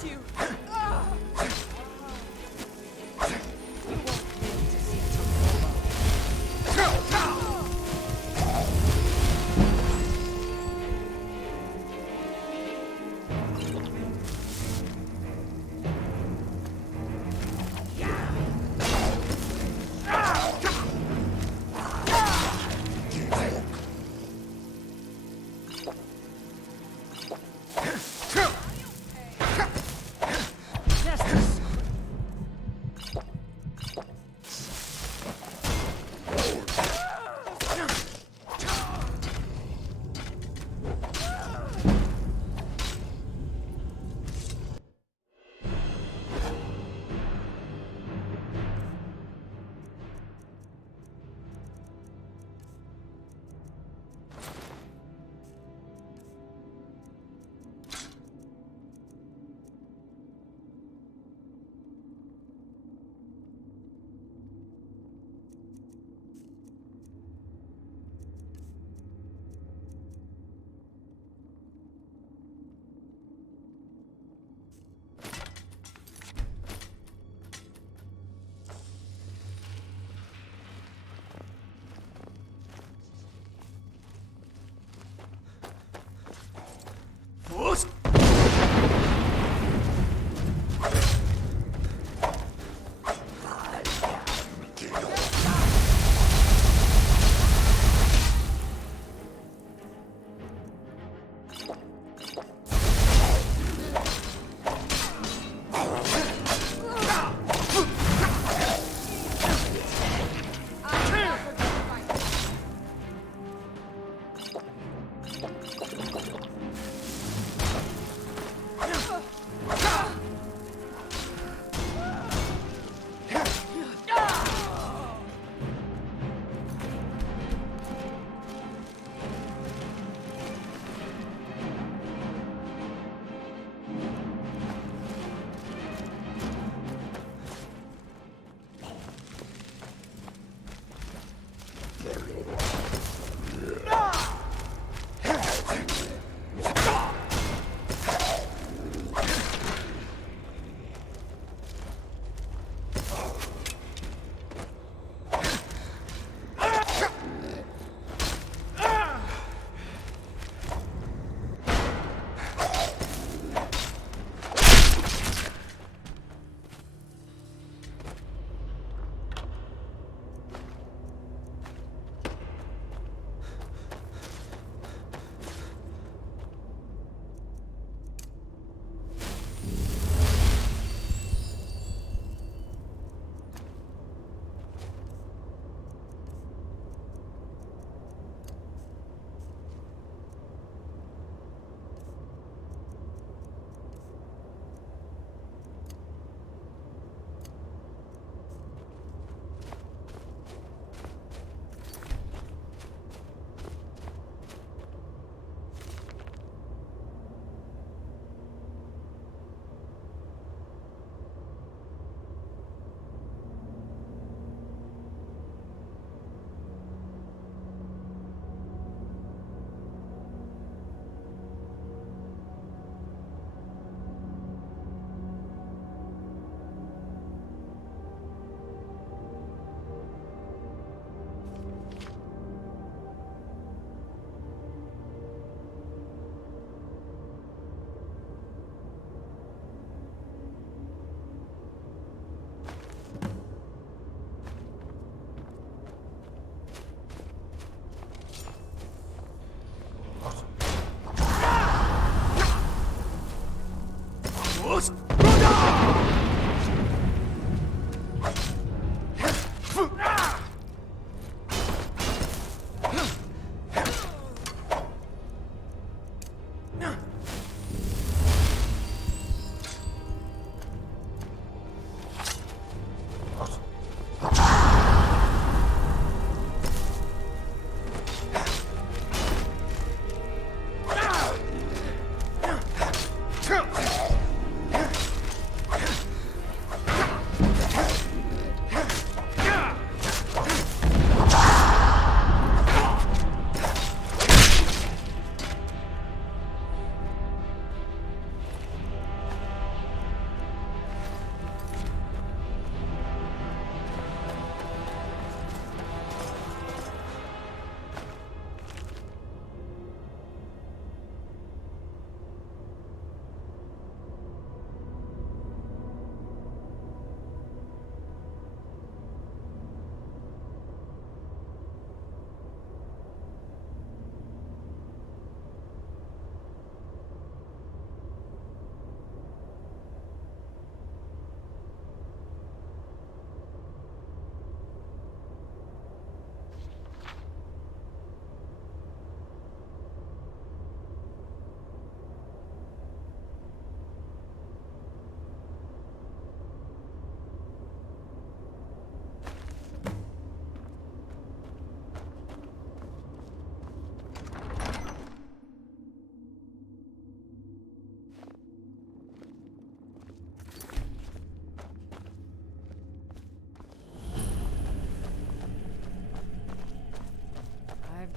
trust you. You won't live to see tomorrow.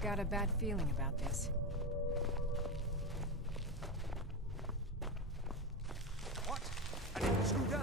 got a bad feeling about this. What? An intruder?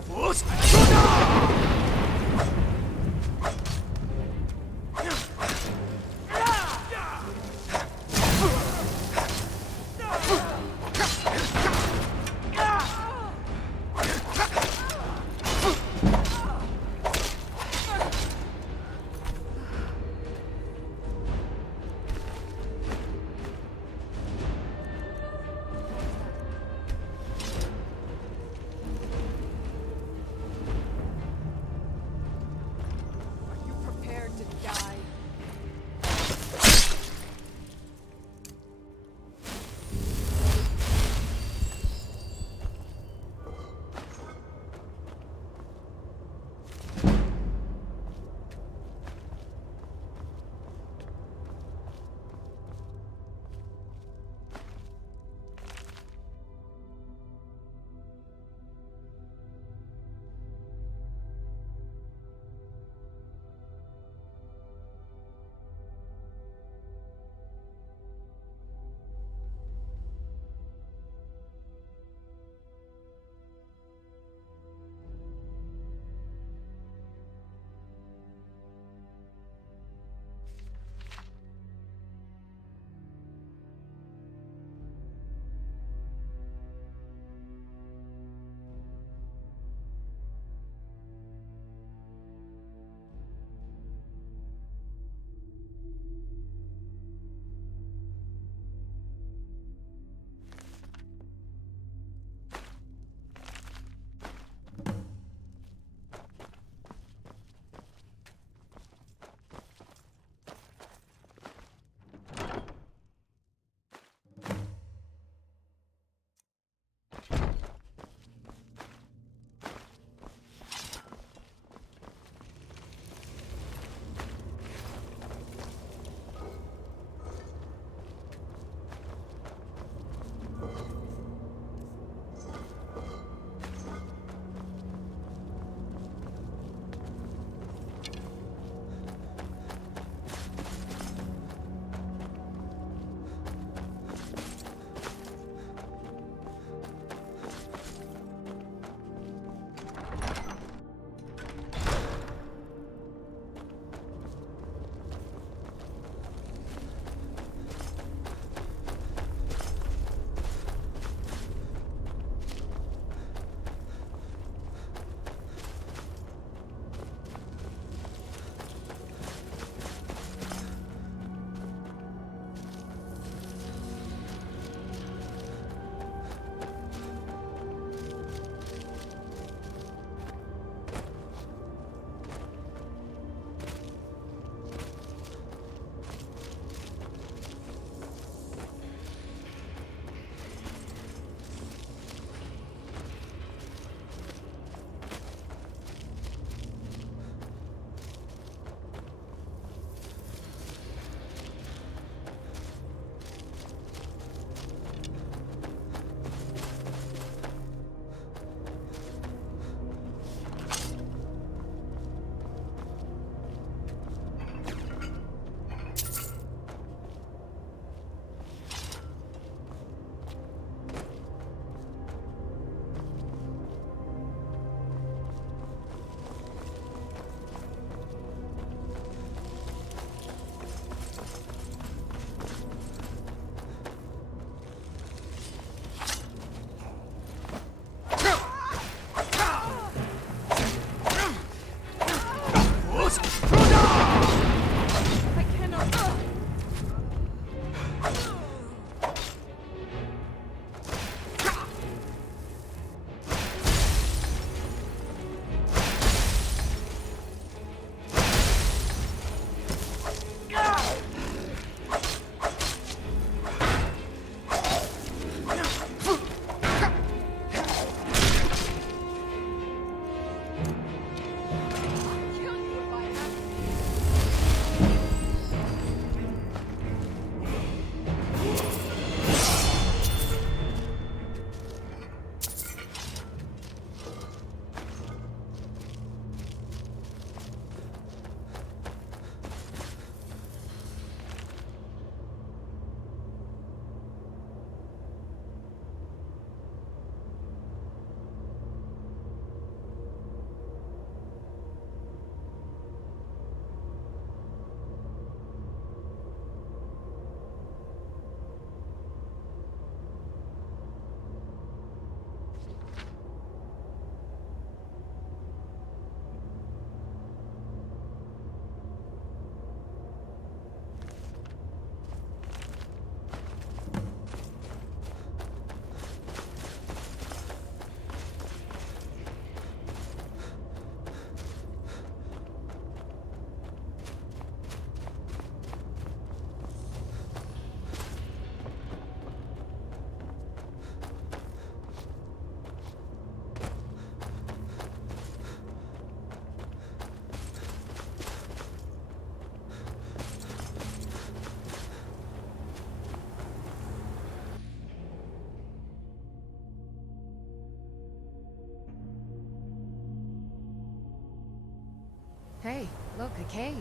Hey, look, a cave.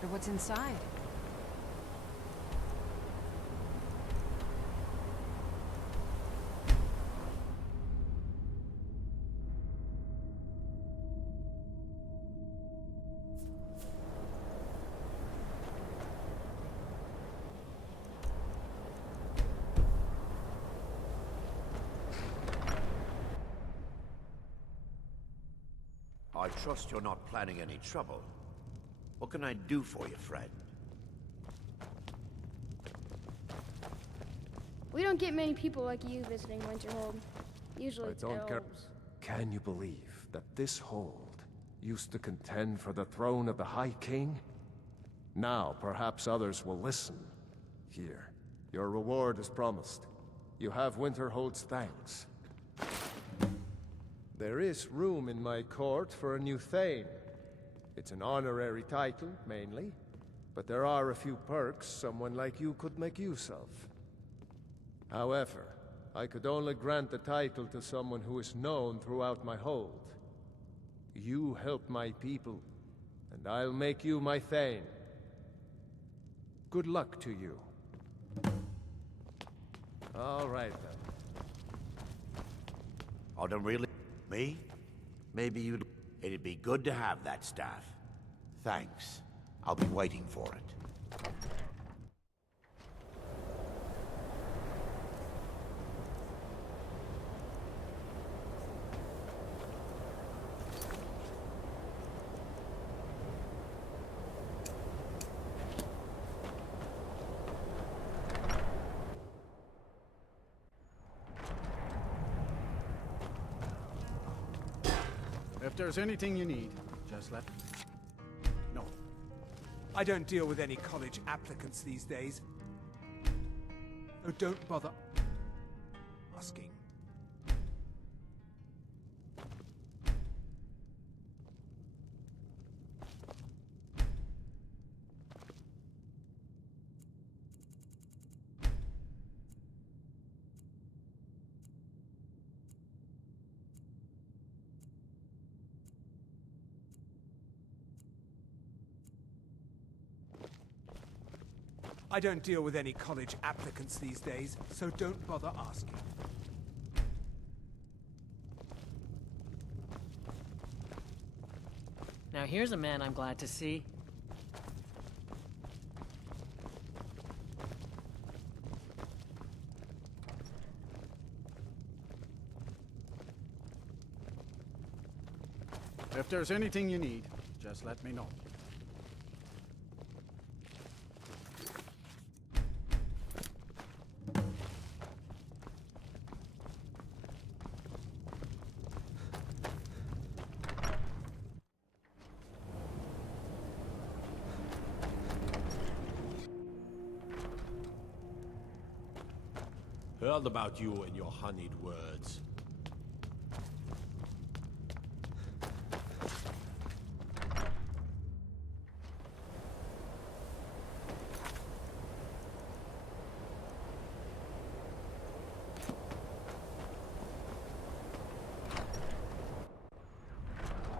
Wonder what's inside. I trust you're not planning any trouble. What can I do for you, friend? We don't get many people like you visiting Winterhold. Usually it's elves. Can you believe that this hold used to contend for the throne of the High King? Now perhaps others will listen. Here, your reward is promised. You have Winterhold's thanks. There is room in my court for a new Thane. It's an honorary title, mainly, but there are a few perks someone like you could make use of. However, I could only grant the title to someone who is known throughout my hold. You help my people, and I'll make you my Thane. Good luck to you. All right, then. Oh, don't really... Me? Maybe you'd... It'd be good to have that staff. Thanks. I'll be waiting for it. If there's anything you need, just let... No. I don't deal with any college applicants these days. So don't bother asking. I don't deal with any college applicants these days, so don't bother asking. Now here's a man I'm glad to see. If there's anything you need, just let me know. Heard about you and your honeyed words.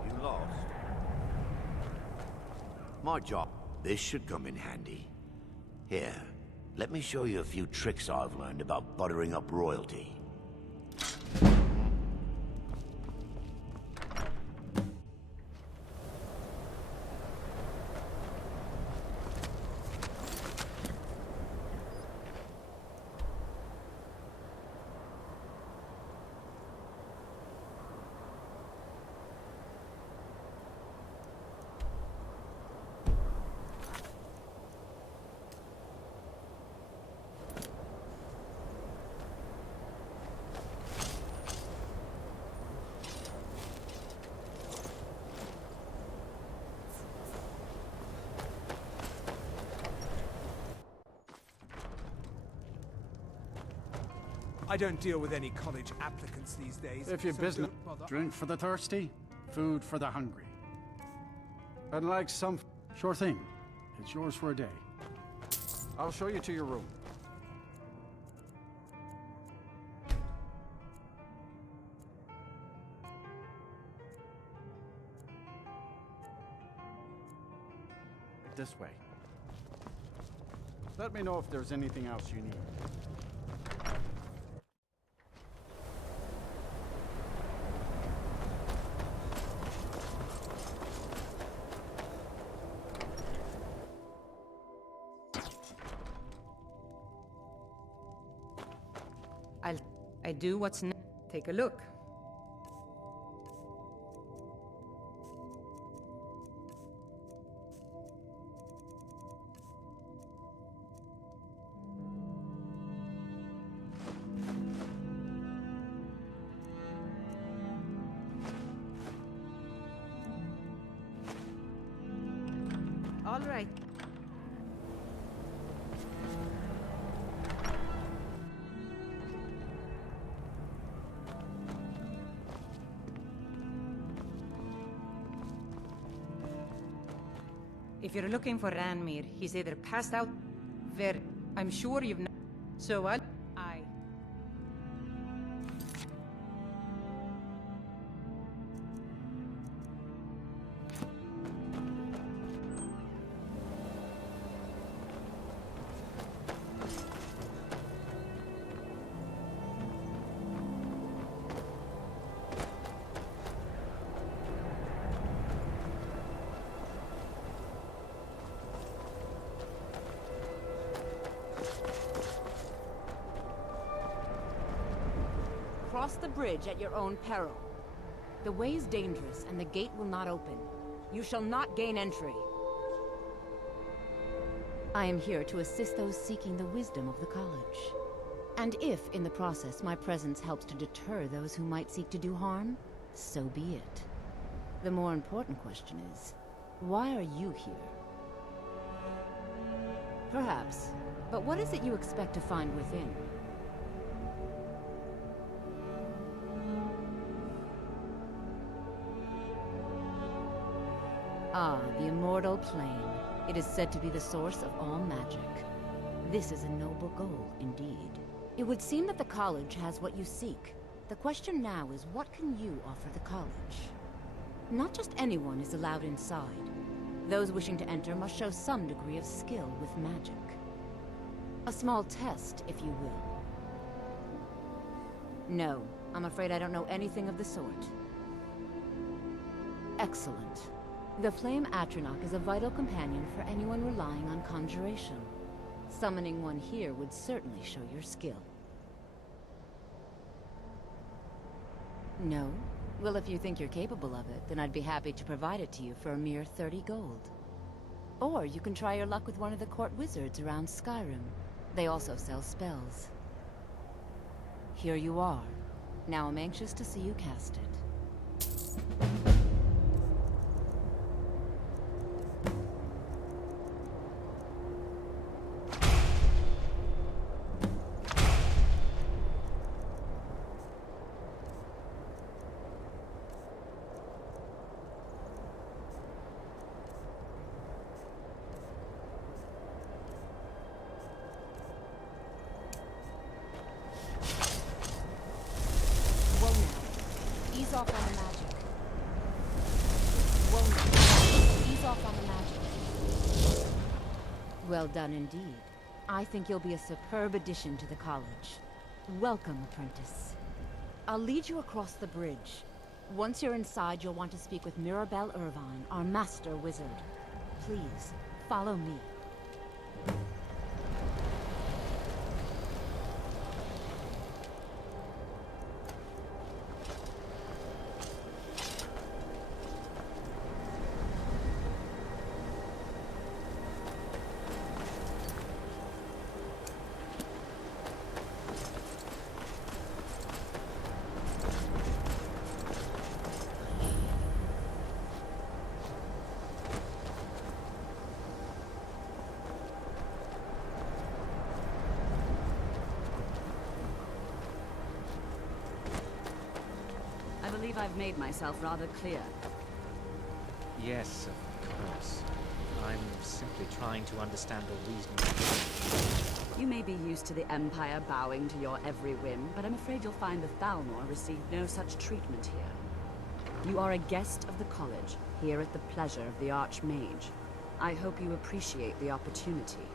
You lost. My job. This should come in handy. Here. Let me show you a few tricks I've learned about buttering up royalty. I don't deal with any college applicants these days. If your so business, don't bother. drink for the thirsty, food for the hungry. Unlike some, sure thing. It's yours for a day. I'll show you to your room. This way. Let me know if there's anything else you need. I do what's take a look. All right. If you're looking for Ranmir, he's either passed out, I'm sure you've not. So I. Cross the bridge at your own peril. The way is dangerous, and the gate will not open. You shall not gain entry. I am here to assist those seeking the wisdom of the college. And if, in the process, my presence helps to deter those who might seek to do harm, so be it. The more important question is, why are you here? Perhaps, but what is it you expect to find within? Ah, the immortal plane. It is said to be the source of all magic. This is a noble goal, indeed. It would seem that the college has what you seek. The question now is, what can you offer the college? Not just anyone is allowed inside. Those wishing to enter must show some degree of skill with magic. A small test, if you will. No, I'm afraid I don't know anything of the sort. Excellent. The Flame Atronach is a vital companion for anyone relying on conjuration. Summoning one here would certainly show your skill. No? Well, if you think you're capable of it, then I'd be happy to provide it to you for a mere 30 gold. Or you can try your luck with one of the court wizards around Skyrim. They also sell spells. Here you are. Now I'm anxious to see you cast it. Ease off on the magic. Whoa, ease off on the magic. Well done indeed. I think you'll be a superb addition to the college. Welcome, apprentice. I'll lead you across the bridge. Once you're inside, you'll want to speak with Mirabelle Irvine, our master wizard. Please, follow me. believe I've made myself rather clear. Yes, of course. I'm simply trying to understand the reason. You may be used to the Empire bowing to your every whim, but I'm afraid you'll find the Thalmor received no such treatment here. You are a guest of the college, here at the pleasure of the Archmage. I hope you appreciate the opportunity.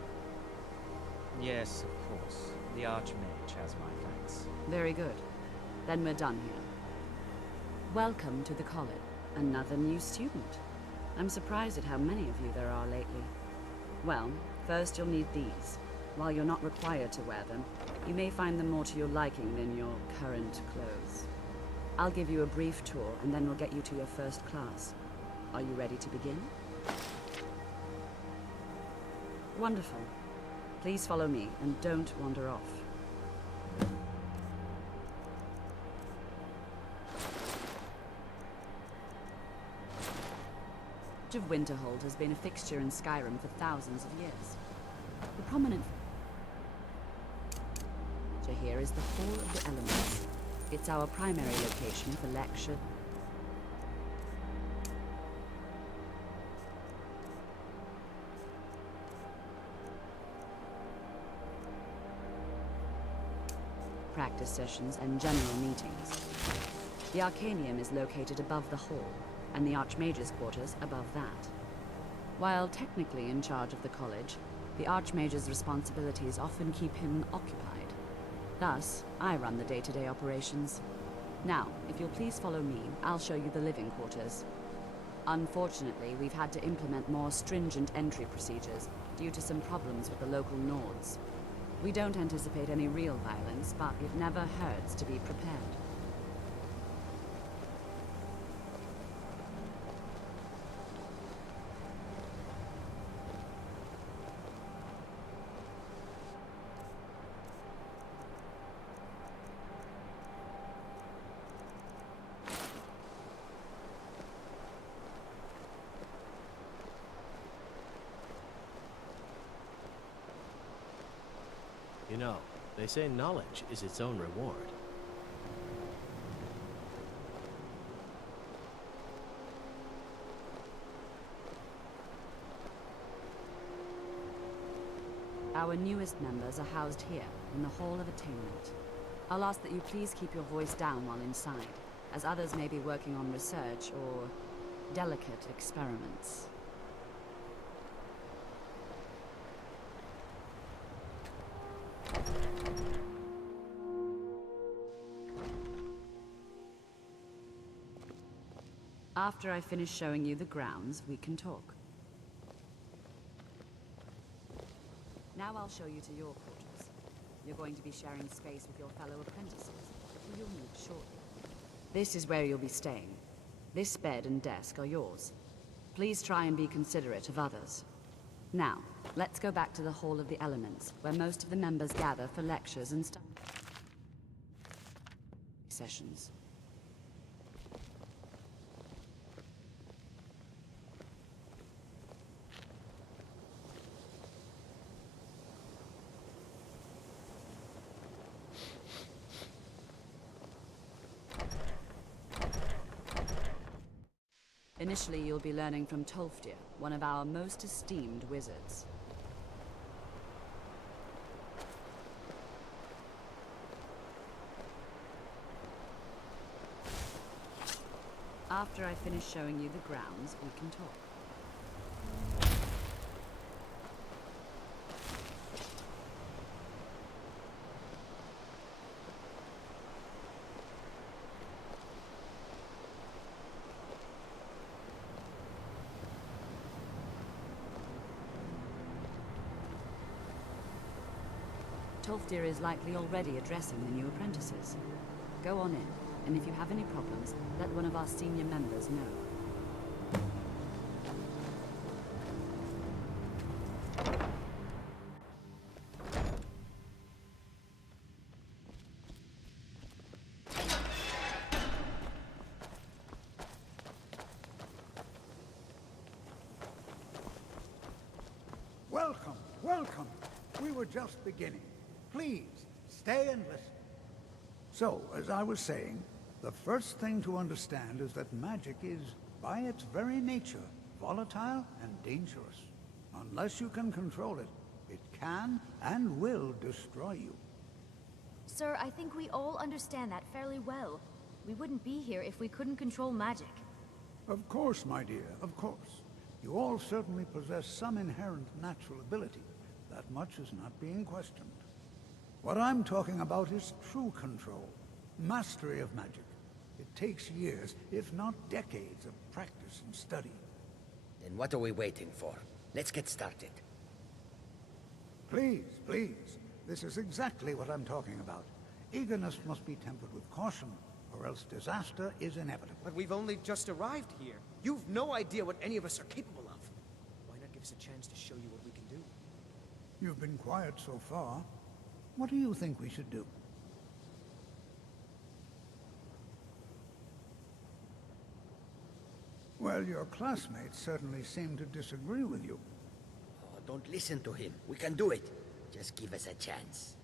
Yes, of course. The Archmage has my thanks. Very good. Then we're done here. Welcome to the college. Another new student. I'm surprised at how many of you there are lately. Well, first you'll need these. While you're not required to wear them, you may find them more to your liking than your current clothes. I'll give you a brief tour, and then we'll get you to your first class. Are you ready to begin? Wonderful. Please follow me, and don't wander off. Of Winterhold has been a fixture in Skyrim for thousands of years. The prominent feature here is the Hall of the Elements. It's our primary location for lecture. Practice sessions and general meetings. The Arcanium is located above the hall, and the Archmage's quarters above that. While technically in charge of the college, the Archmage's responsibilities often keep him occupied. Thus, I run the day-to-day operations. Now, if you'll please follow me, I'll show you the living quarters. Unfortunately, we've had to implement more stringent entry procedures due to some problems with the local Nords. We don't anticipate any real violence, but it never hurts to be prepared. You know, they say knowledge is its own reward. Our newest members are housed here, in the Hall of Attainment. I'll ask that you please keep your voice down while inside, as others may be working on research or delicate experiments. After I finish showing you the grounds, we can talk. Now I'll show you to your quarters. You're going to be sharing space with your fellow apprentices, who you'll meet shortly. This is where you'll be staying. This bed and desk are yours. Please try and be considerate of others. Now, let's go back to the Hall of the Elements, where most of the members gather for lectures and study sessions. Initially, you'll be learning from Tolfdir, one of our most esteemed wizards. After I finish showing you the grounds, we can talk. Tolfdir is likely already addressing the new apprentices. Go on in, and if you have any problems, let one of our senior members know. Welcome, welcome. We were just beginning. Please, stay and listen. So, as I was saying, The first thing to understand is that magic is, by its very nature, volatile and dangerous. Unless you can control it, it can and will destroy you. Sir, I think we all understand that fairly well. We wouldn't be here if we couldn't control magic. Of course, my dear, of course. You all certainly possess some inherent natural ability. That much is not being questioned. What I'm talking about is true control, mastery of magic. It takes years, if not decades, of practice and study. Then what are we waiting for? Let's get started. Please, please. This is exactly what I'm talking about. Eagerness must be tempered with caution, or else disaster is inevitable. But we've only just arrived here. You've no idea what any of us are capable of. Why not give us a chance to show you what we can do? You've been quiet so far. What do you think we should do? Well, your classmates certainly seem to disagree with you. Oh, don't listen to him. We can do it. Just give us a chance.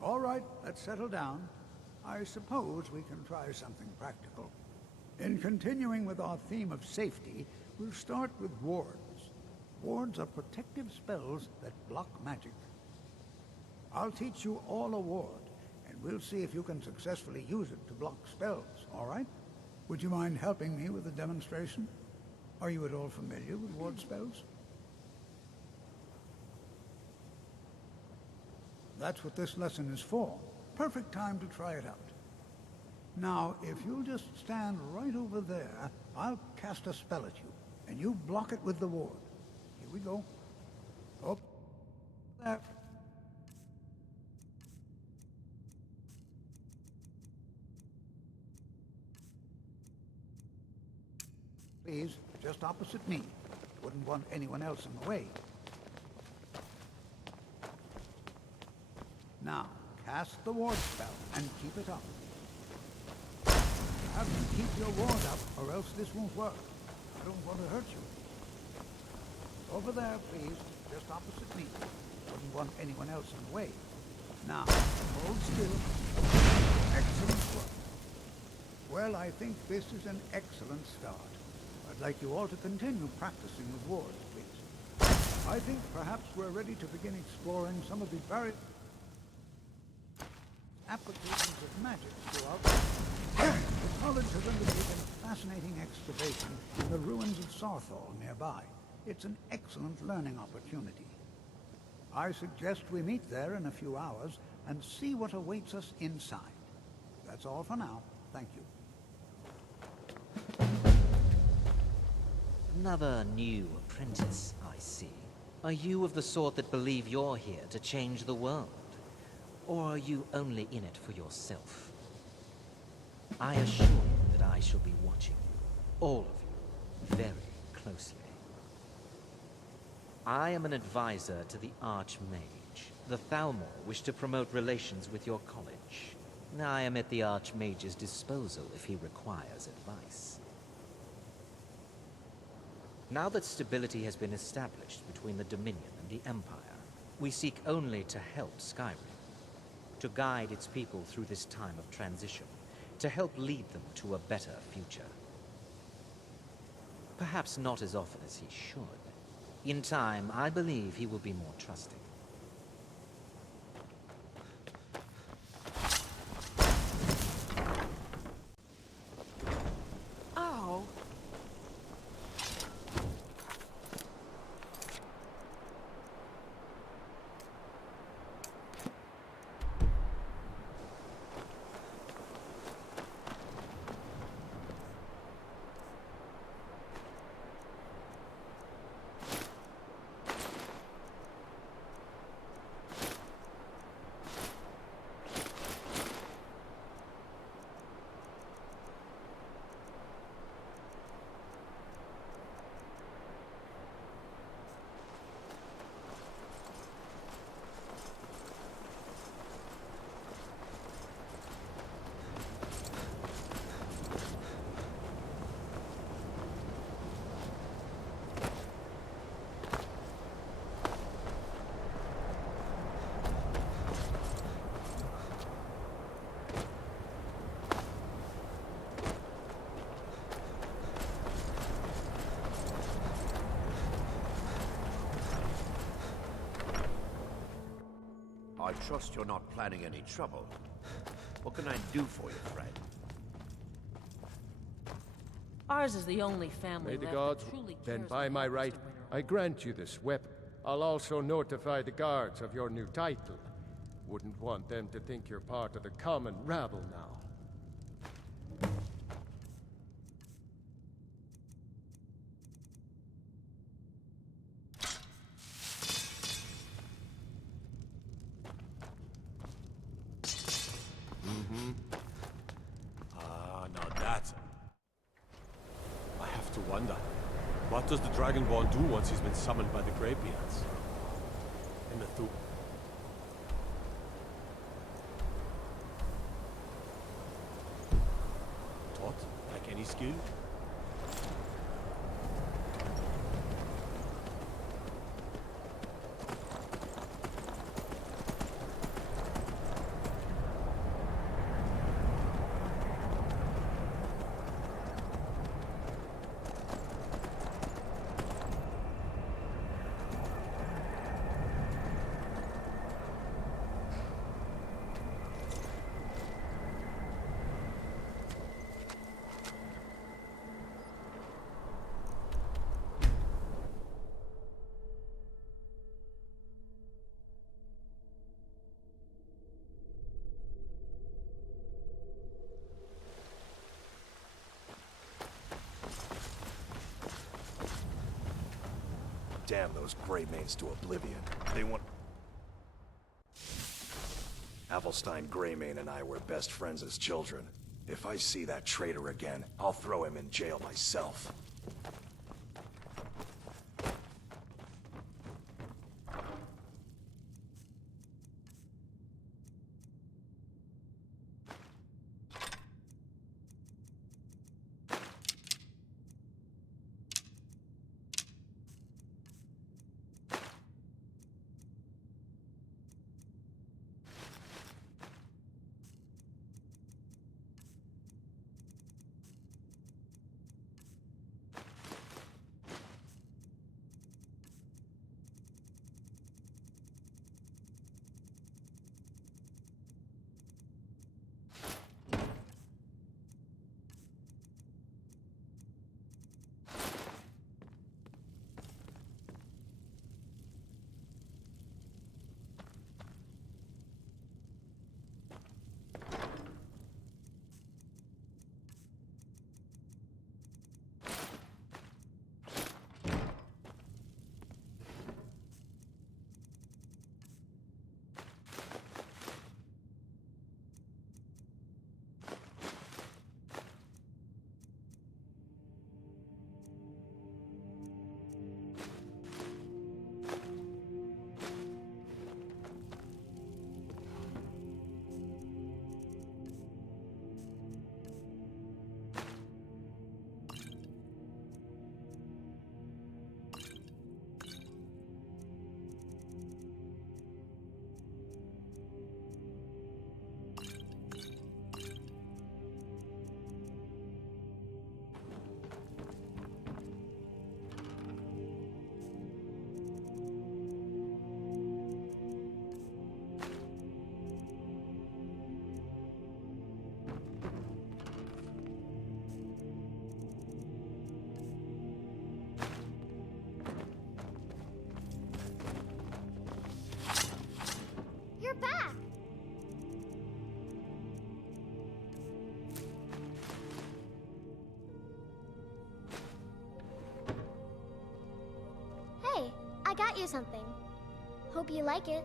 All right, let's settle down. I suppose we can try something practical. In continuing with our theme of safety, we'll start with wards. Wards are protective spells that block magic. I'll teach you all a ward, and we'll see if you can successfully use it to block spells, all right? Would you mind helping me with the demonstration? Are you at all familiar with ward spells? That's what this lesson is for. Perfect time to try it out. Now, if you'll just stand right over there, I'll cast a spell at you, and you block it with the ward. Here we go. Oh, there. Please, just opposite me. Wouldn't want anyone else in the way. Now, cast the ward spell and keep it up. You have to keep your ward up, or else this won't work. I don't want to hurt you. Over there, please, just opposite me. Wouldn't want anyone else in the way. Now, hold still. Excellent work. Well, I think this is an excellent start. I'd like you all to continue practicing with wards, please. I think perhaps we're ready to begin exploring some of the various applications of magic throughout. The college has undertaken a fascinating excavation in the ruins of Sarthal nearby. It's an excellent learning opportunity. I suggest we meet there in a few hours and see what awaits us inside. That's all for now. Thank you. Another new apprentice, I see. Are you of the sort that believe you're here to change the world? Or are you only in it for yourself? I assure you that I shall be watching you, all of you, very closely. I am an advisor to the Archmage. The Thalmor wish to promote relations with your college. I am at the Archmage's disposal if he requires advice. Now that stability has been established between the Dominion and the Empire, we seek only to help Skyrim, to guide its people through this time of transition, to help lead them to a better future. Perhaps not as often as he should. In time, I believe he will be more trusting. Oh. I trust you're not planning any trouble. What can I do for you, friend? Ours is the only family May the left gods... that truly Then cares by what my happens right, to Winterhold. I grant you this weapon. I'll also notify the guards of your new title. Wouldn't want them to think you're part of the common rabble now. Now that's... I have to wonder, what does the Dragonborn do once he's been summoned by the Greybeards? In the Taught? Like any skill? Damn those Greymanes to oblivion. They want... Avelstein Greymane and I were best friends as children. If I see that traitor again, I'll throw him in jail myself. You're back! Hey, I got you something. Hope you like it.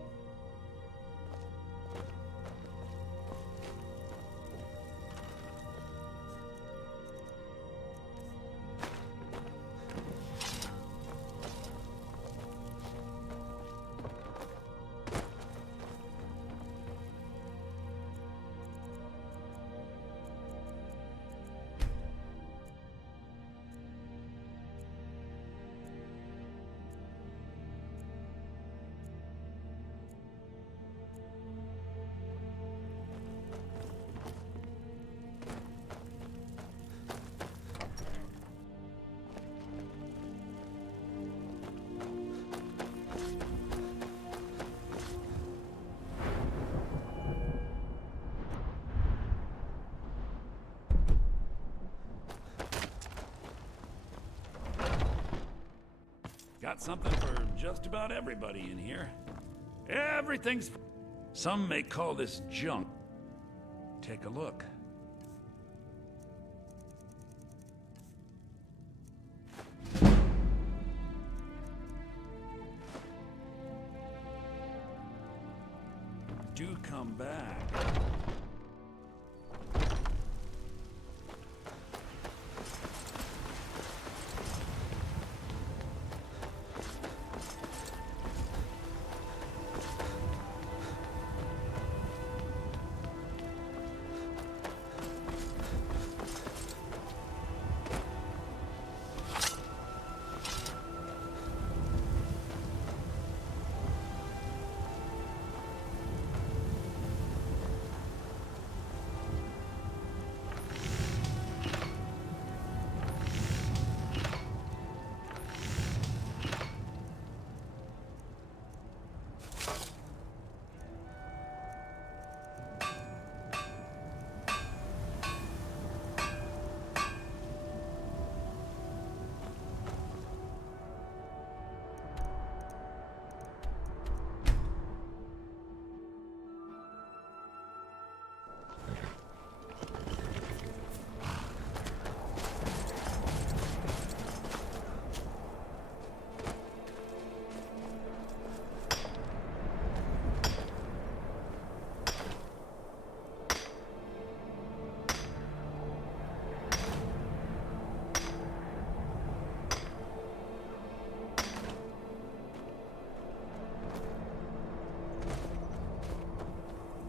got something for just about everybody in here. Everything's... Some may call this junk. Take a look. Do come back.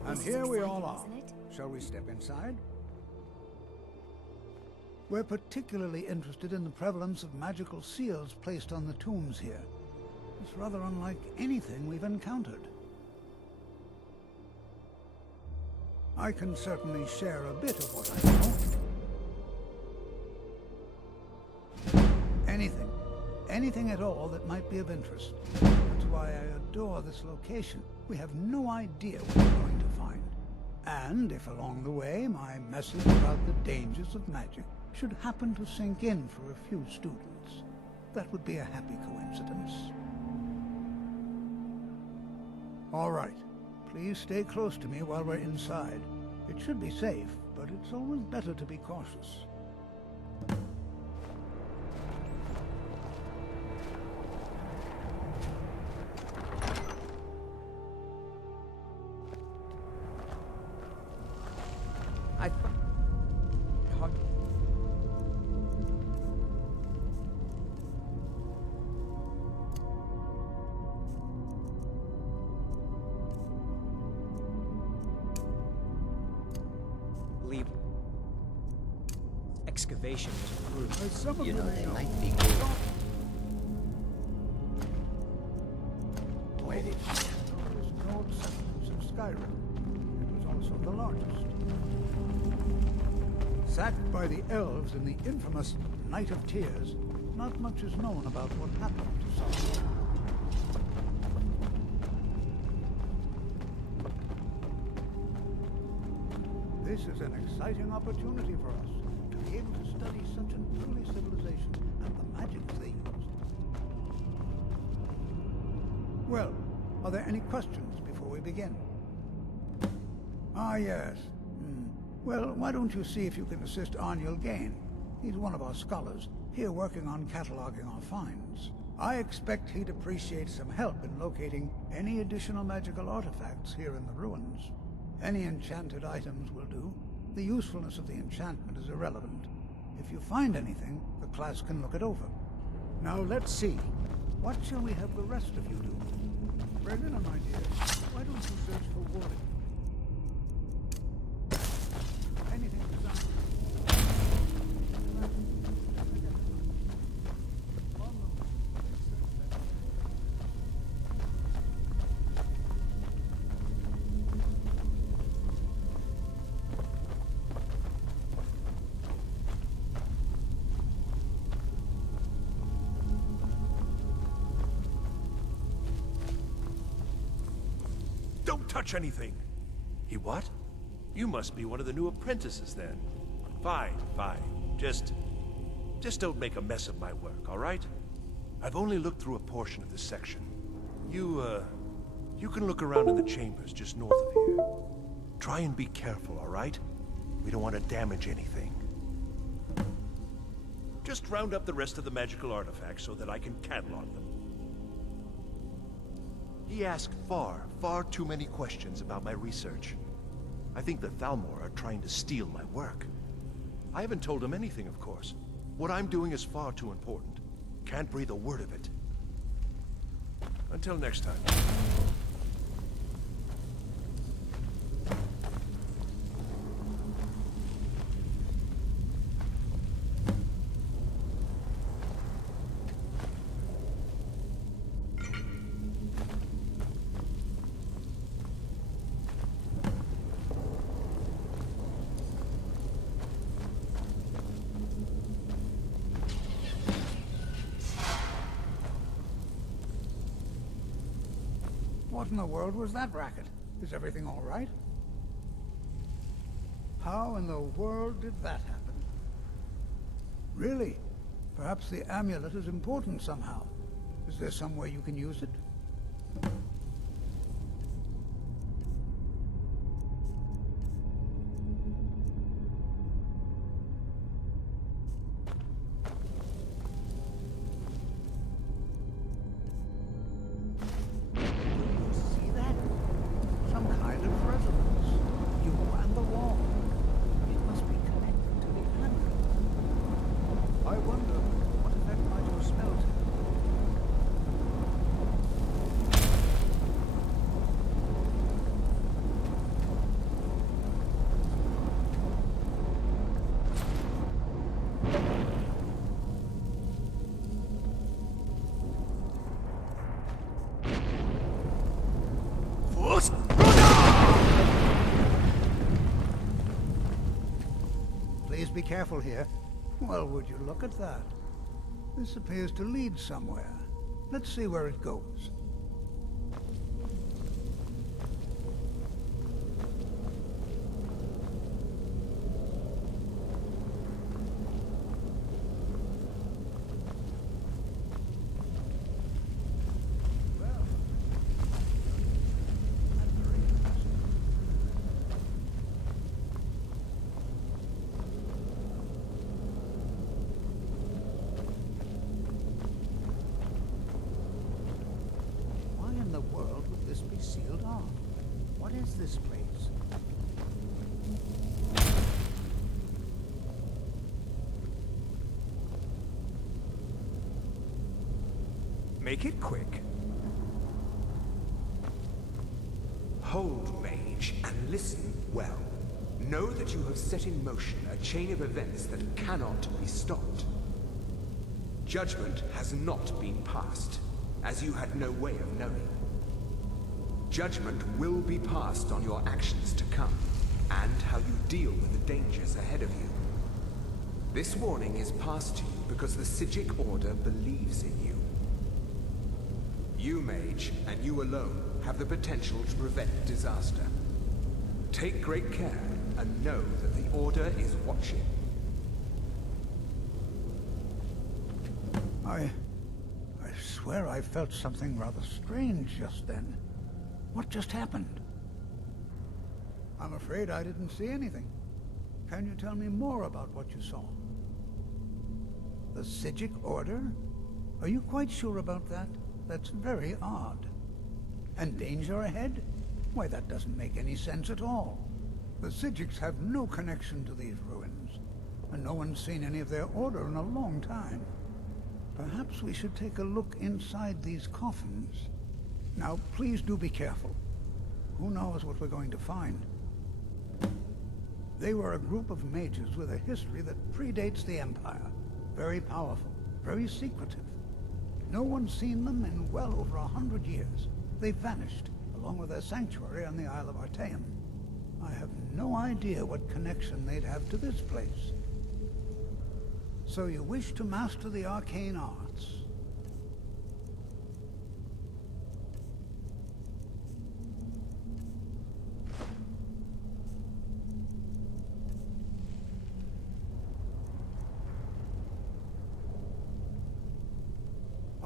And here we all are. Shall we step inside? We're particularly interested in the prevalence of magical seals placed on the tombs here. It's rather unlike anything we've encountered. I can certainly share a bit of what I know. Anything at all that might be of interest. That's why I adore this location. We have no idea what we're going to find. And if along the way my message about the dangers of magic should happen to sink in for a few students, that would be a happy coincidence. All right. Please stay close to me while we're inside. It should be safe, but it's always better to be cautious. Excavation was approved. You know, they might be good. Waiting. No acceptance in Skyrim. It was also the largest. Sacked by the elves in the infamous Night of Tears, not much is known about what happened to some. This is an exciting opportunity for us to be able to study such an early civilization and the magics they used. Well, are there any questions before we begin? Ah, yes. Well, why don't you see if you can assist Arniel Gain? He's one of our scholars, here working on cataloging our finds. I expect he'd appreciate some help in locating any additional magical artifacts here in the ruins. Any enchanted items will do. The usefulness of the enchantment is irrelevant. If you find anything, the class can look it over. Now let's see. What shall we have the rest of you do? Brendan, my dear, why don't you search for wood? Anything designed. Don't touch anything! He what? You must be one of the new apprentices then. Fine, fine. Just don't make a mess of my work, all right? I've only looked through a portion of this section. You can look around in the chambers just north of here. Try and be careful, all right? We don't want to damage anything. Just round up the rest of the magical artifacts so that I can catalog them. He asked far too many questions about my research. I think the Thalmor are trying to steal my work. I haven't told him anything, of course. What I'm doing is far too important. Can't breathe a word of it. Until next time. What in the world was that racket? Is everything all right? How in the world did that happen? Really? Perhaps the amulet is important somehow. Is there some way you can use it? Please be careful here. Well, would you look at that? This appears to lead somewhere. Let's see where it goes. Sealed off. What is this place? Make it quick. Hold, mage, and listen well. Know that you have set in motion a chain of events that cannot be stopped. Judgment has not been passed, as you had no way of knowing. Judgment will be passed on your actions to come, and how you deal with the dangers ahead of you. This warning is passed to you because the Psijic Order believes in you. You, mage, and you alone, have the potential to prevent disaster. Take great care, and know that the Order is watching. I swear I felt something rather strange just then. What just happened? I'm afraid I didn't see anything. Can you tell me more about what you saw? The Psijic Order? Are you quite sure about that? That's very odd. And danger ahead? Why, that doesn't make any sense at all. The Psijics have no connection to these ruins, and no one's seen any of their order in a long time. Perhaps we should take a look inside these coffins. Now, please do be careful. Who knows what we're going to find? They were a group of mages with a history that predates the Empire. Very powerful, very secretive. No one's seen them in well over 100 years. They vanished, along with their sanctuary on the Isle of Artaeum. I have no idea what connection they'd have to this place. So you wish to master the arcane arts?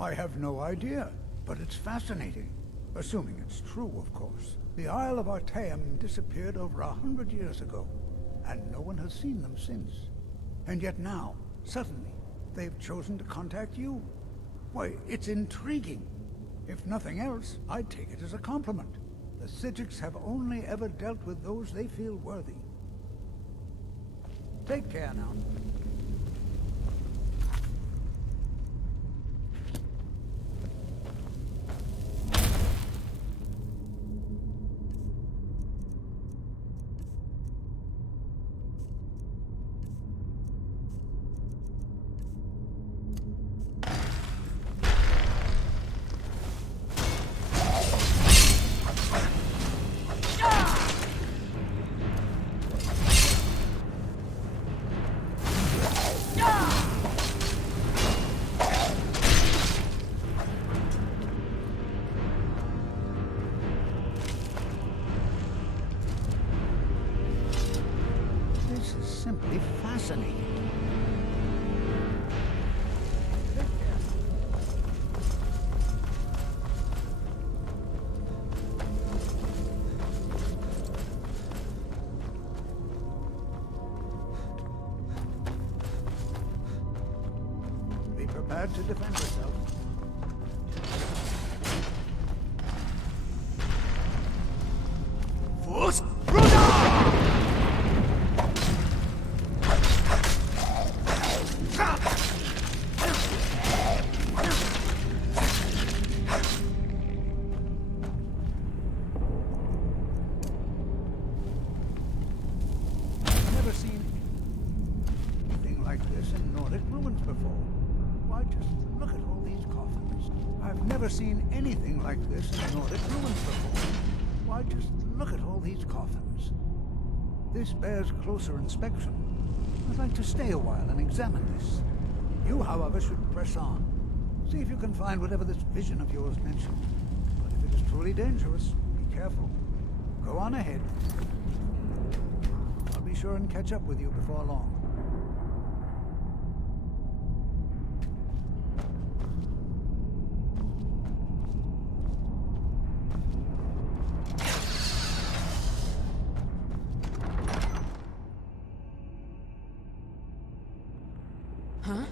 I have no idea, but it's fascinating. Assuming it's true, of course. The Isle of Artaeum disappeared over 100 years ago, and no one has seen them since. And yet now, suddenly, they've chosen to contact you. Why, it's intriguing. If nothing else, I'd take it as a compliment. The Psijics have only ever dealt with those they feel worthy. Take care now. This is simply fascinating. Be prepared to defend yourself. Force! I've never seen anything like this in Nordic ruins before. Why, just look at all these coffins. I've never seen anything like this in Nordic ruins before. Why, just look at all these coffins. This bears closer inspection. I'd like to stay a while and examine this. You, however, should press on. See if you can find whatever this vision of yours mentioned. But if it is truly dangerous, be careful. Go on ahead. I'll be sure and catch up with you before long. Huh?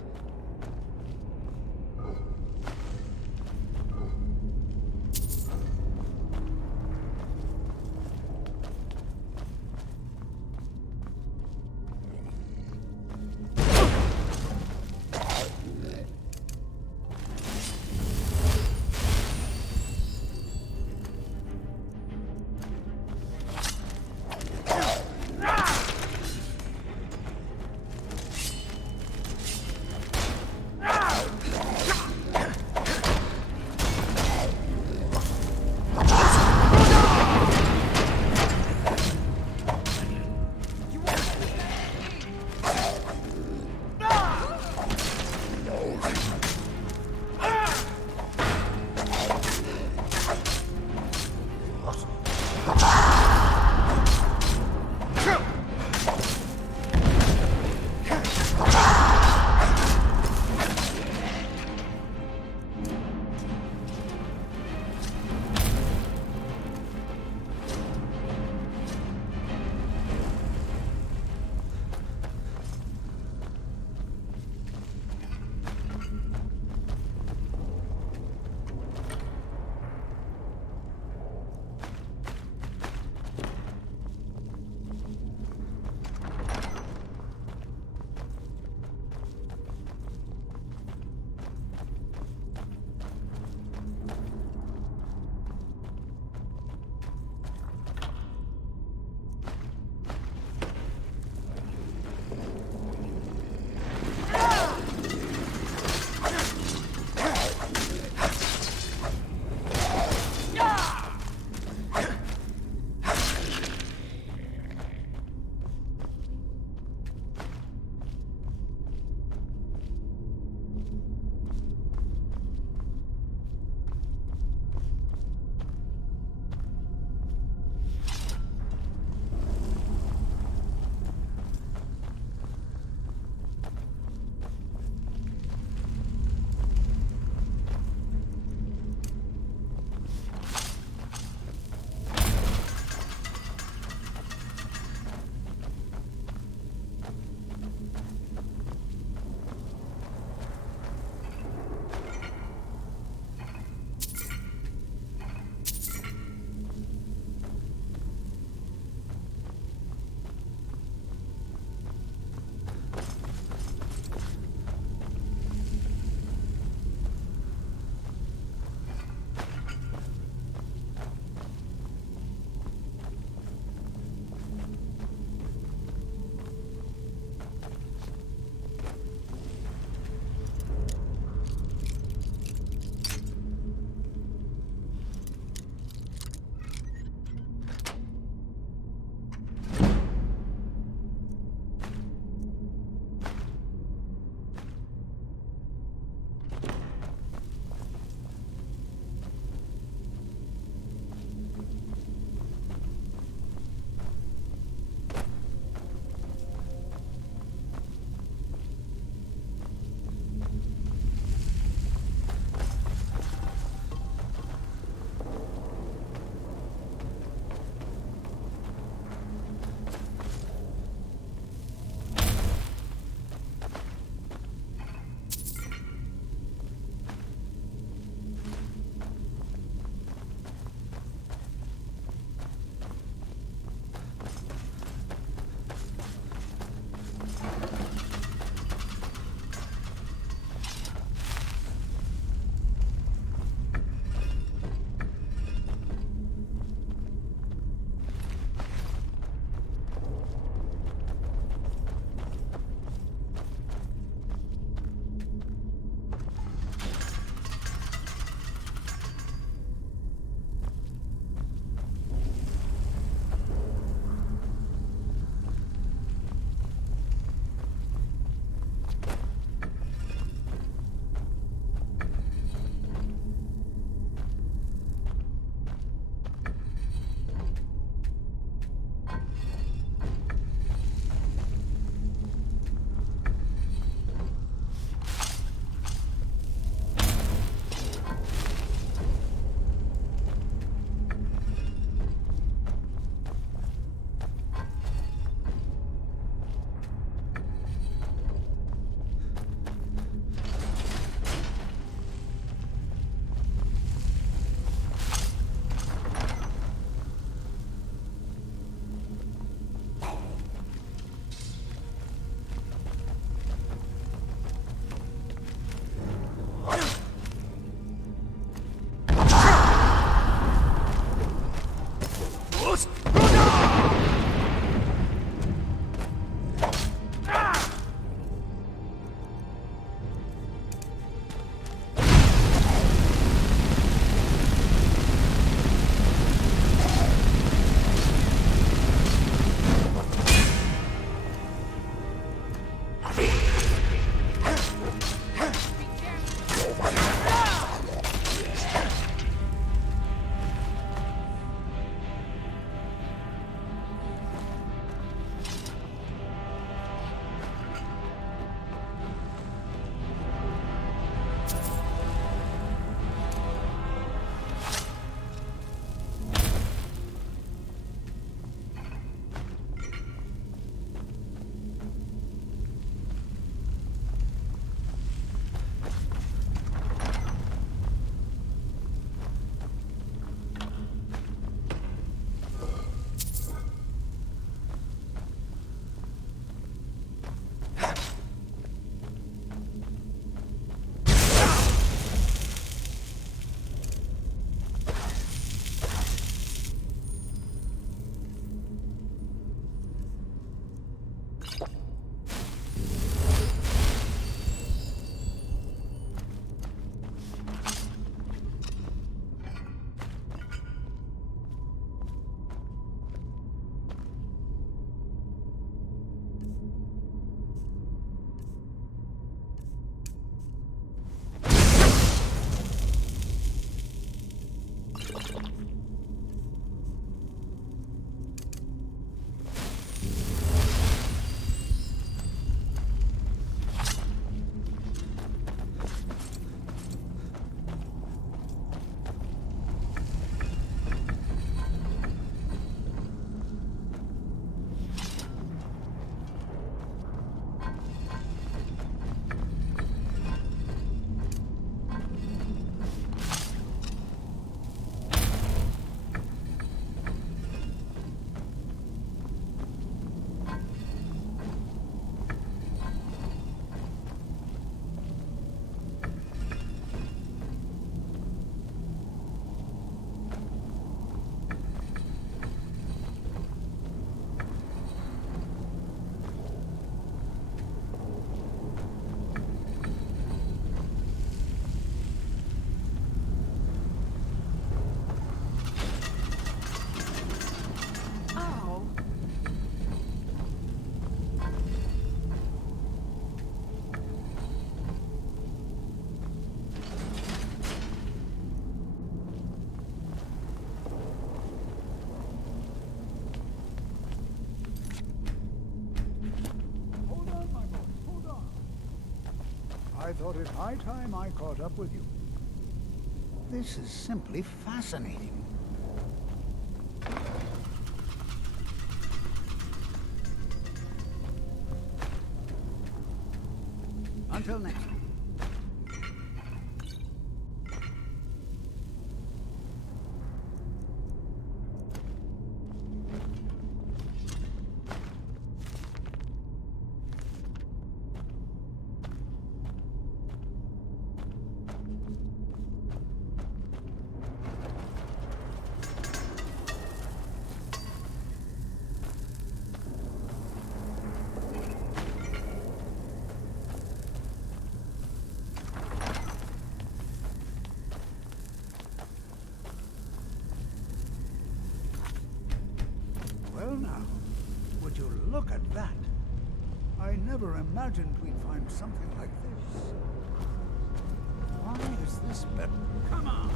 I thought it high time I caught up with you. This is simply fascinating. Until next time. Well now, would you look at that? I never imagined we'd find something like this. Why is this better? Come on!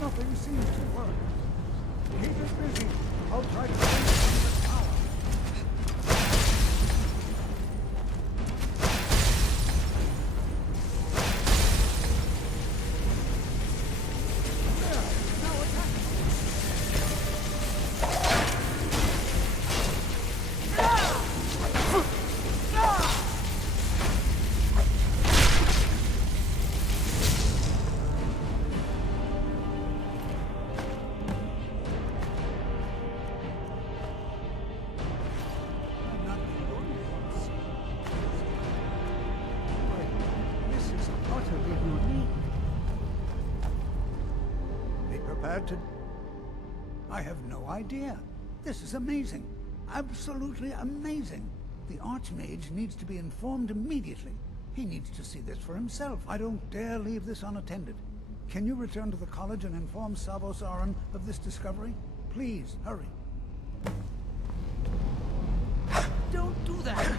Nothing seems to work. Keep it busy. I'll try to find the tower. I have no idea. This is amazing. Absolutely amazing. The Archmage needs to be informed immediately. He needs to see this for himself. I don't dare leave this unattended. Can you return to the college and inform Savos Aran of this discovery? Please, hurry. Don't do that!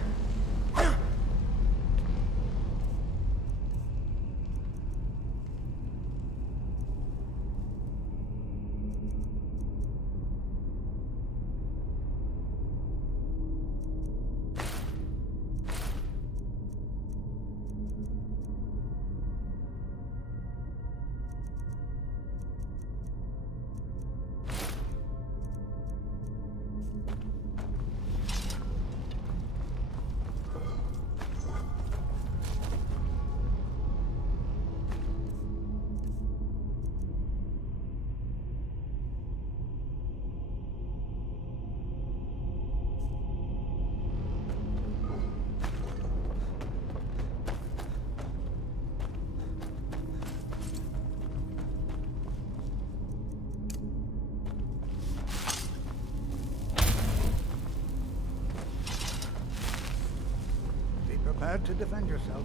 Prepared to defend yourself.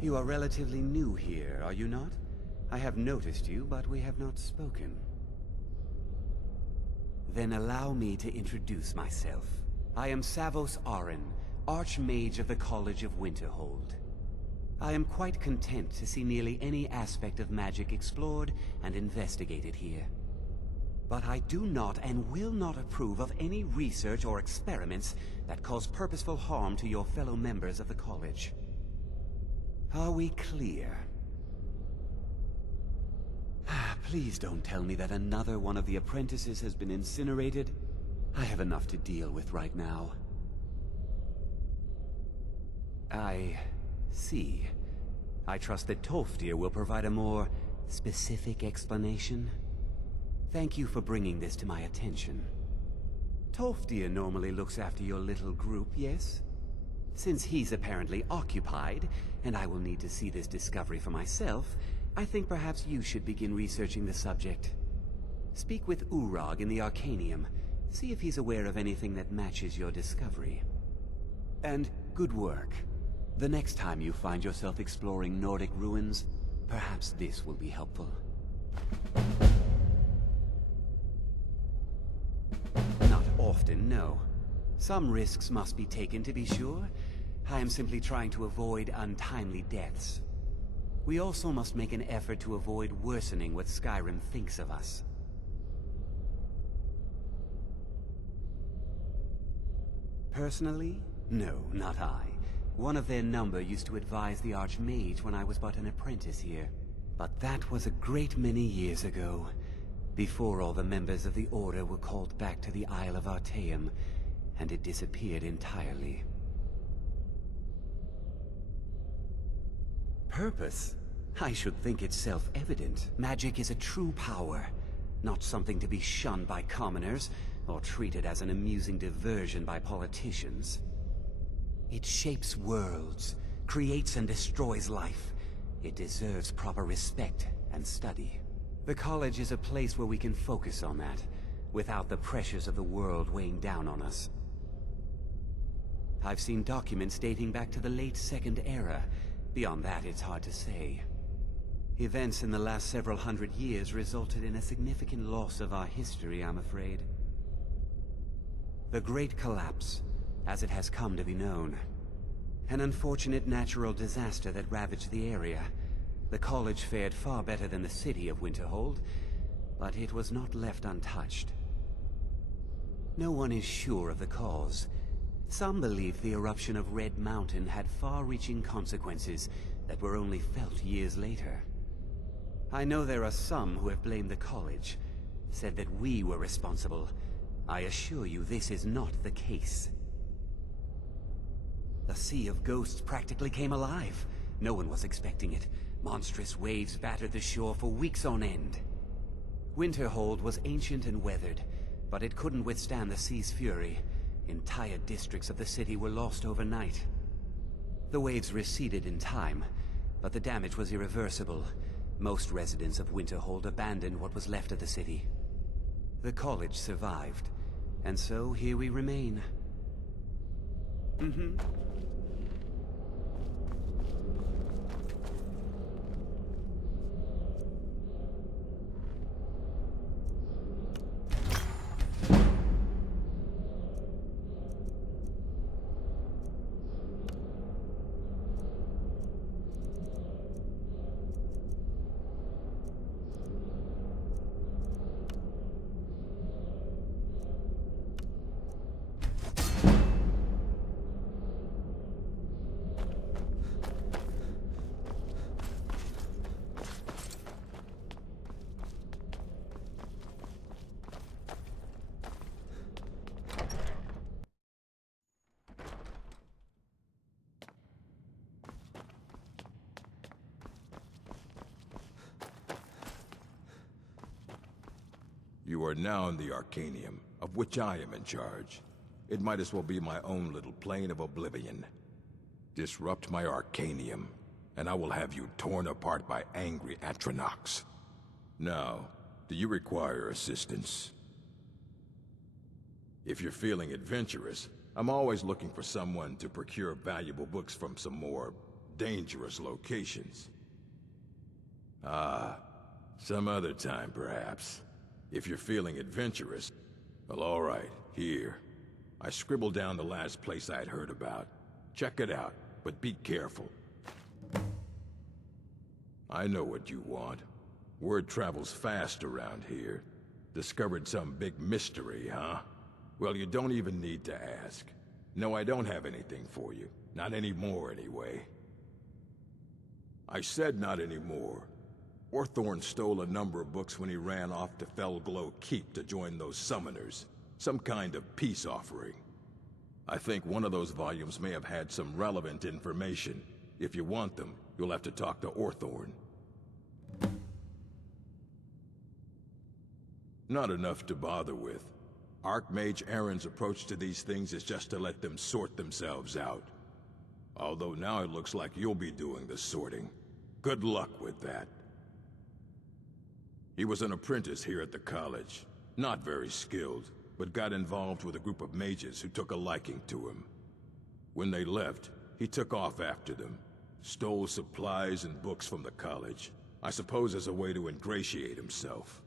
You are relatively new here, are you not? I have noticed you, but we have not spoken. Then allow me to introduce myself. I am Savos Arin, Archmage of the College of Winterhold. I am quite content to see nearly any aspect of magic explored and investigated here. But I do not and will not approve of any research or experiments that cause purposeful harm to your fellow members of the college. Are we clear? Please don't tell me that another one of the apprentices has been incinerated. I have enough to deal with right now. I see. I trust that Tolfdir will provide a more specific explanation. Thank you for bringing this to my attention. Tolfdir normally looks after your little group, yes? Since he's apparently occupied, and I will need to see this discovery for myself, I think perhaps you should begin researching the subject. Speak with Urag in the Arcanium. See if he's aware of anything that matches your discovery. And good work. The next time you find yourself exploring Nordic ruins, perhaps this will be helpful. Not often, no. Some risks must be taken, to be sure. I am simply trying to avoid untimely deaths. We also must make an effort to avoid worsening what Skyrim thinks of us. Personally? No, not I. One of their number used to advise the Archmage when I was but an apprentice here. But that was a great many years ago, before all the members of the Order were called back to the Isle of Artaeum, and it disappeared entirely. Purpose? I should think it's self-evident. Magic is a true power, not something to be shunned by commoners, or treated as an amusing diversion by politicians. It shapes worlds, creates and destroys life. It deserves proper respect and study. The college is a place where we can focus on that, without the pressures of the world weighing down on us. I've seen documents dating back to the late Second Era. Beyond that, it's hard to say. Events in the last several hundred years resulted in a significant loss of our history, I'm afraid. The Great Collapse, as it has come to be known. An unfortunate natural disaster that ravaged the area. The college fared far better than the city of Winterhold, but it was not left untouched. No one is sure of the cause. Some believe the eruption of Red Mountain had far-reaching consequences that were only felt years later. I know there are some who have blamed the college, said that we were responsible. I assure you this is not the case. The Sea of Ghosts practically came alive. No one was expecting it. Monstrous waves battered the shore for weeks on end. Winterhold was ancient and weathered, but it couldn't withstand the sea's fury. Entire districts of the city were lost overnight. The waves receded in time, but the damage was irreversible. Most residents of Winterhold abandoned what was left of the city. The college survived, and so here we remain. You are now in the Arcanium, of which I am in charge. It might as well be my own little plane of oblivion. Disrupt my Arcanium, and I will have you torn apart by angry Atronachs. Now, do you require assistance? If you're feeling adventurous, I'm always looking for someone to procure valuable books from some more dangerous locations. Ah, some other time, perhaps. If you're feeling adventurous. Well, all right, here. I scribbled down the last place I'd heard about. Check it out, but be careful. I know what you want. Word travels fast around here. Discovered some big mystery, huh? Well, you don't even need to ask. No, I don't have anything for you. Not anymore, anyway. I said not anymore. Orthorn stole a number of books when he ran off to Felglow Keep to join those summoners. Some kind of peace offering. I think one of those volumes may have had some relevant information. If you want them, you'll have to talk to Orthorn. Not enough to bother with. Archmage Aaron's approach to these things is just to let them sort themselves out. Although now it looks like you'll be doing the sorting. Good luck with that. He was an apprentice here at the college. Not very skilled, but got involved with a group of mages who took a liking to him. When they left, he took off after them. Stole supplies and books from the college. I suppose as a way to ingratiate himself.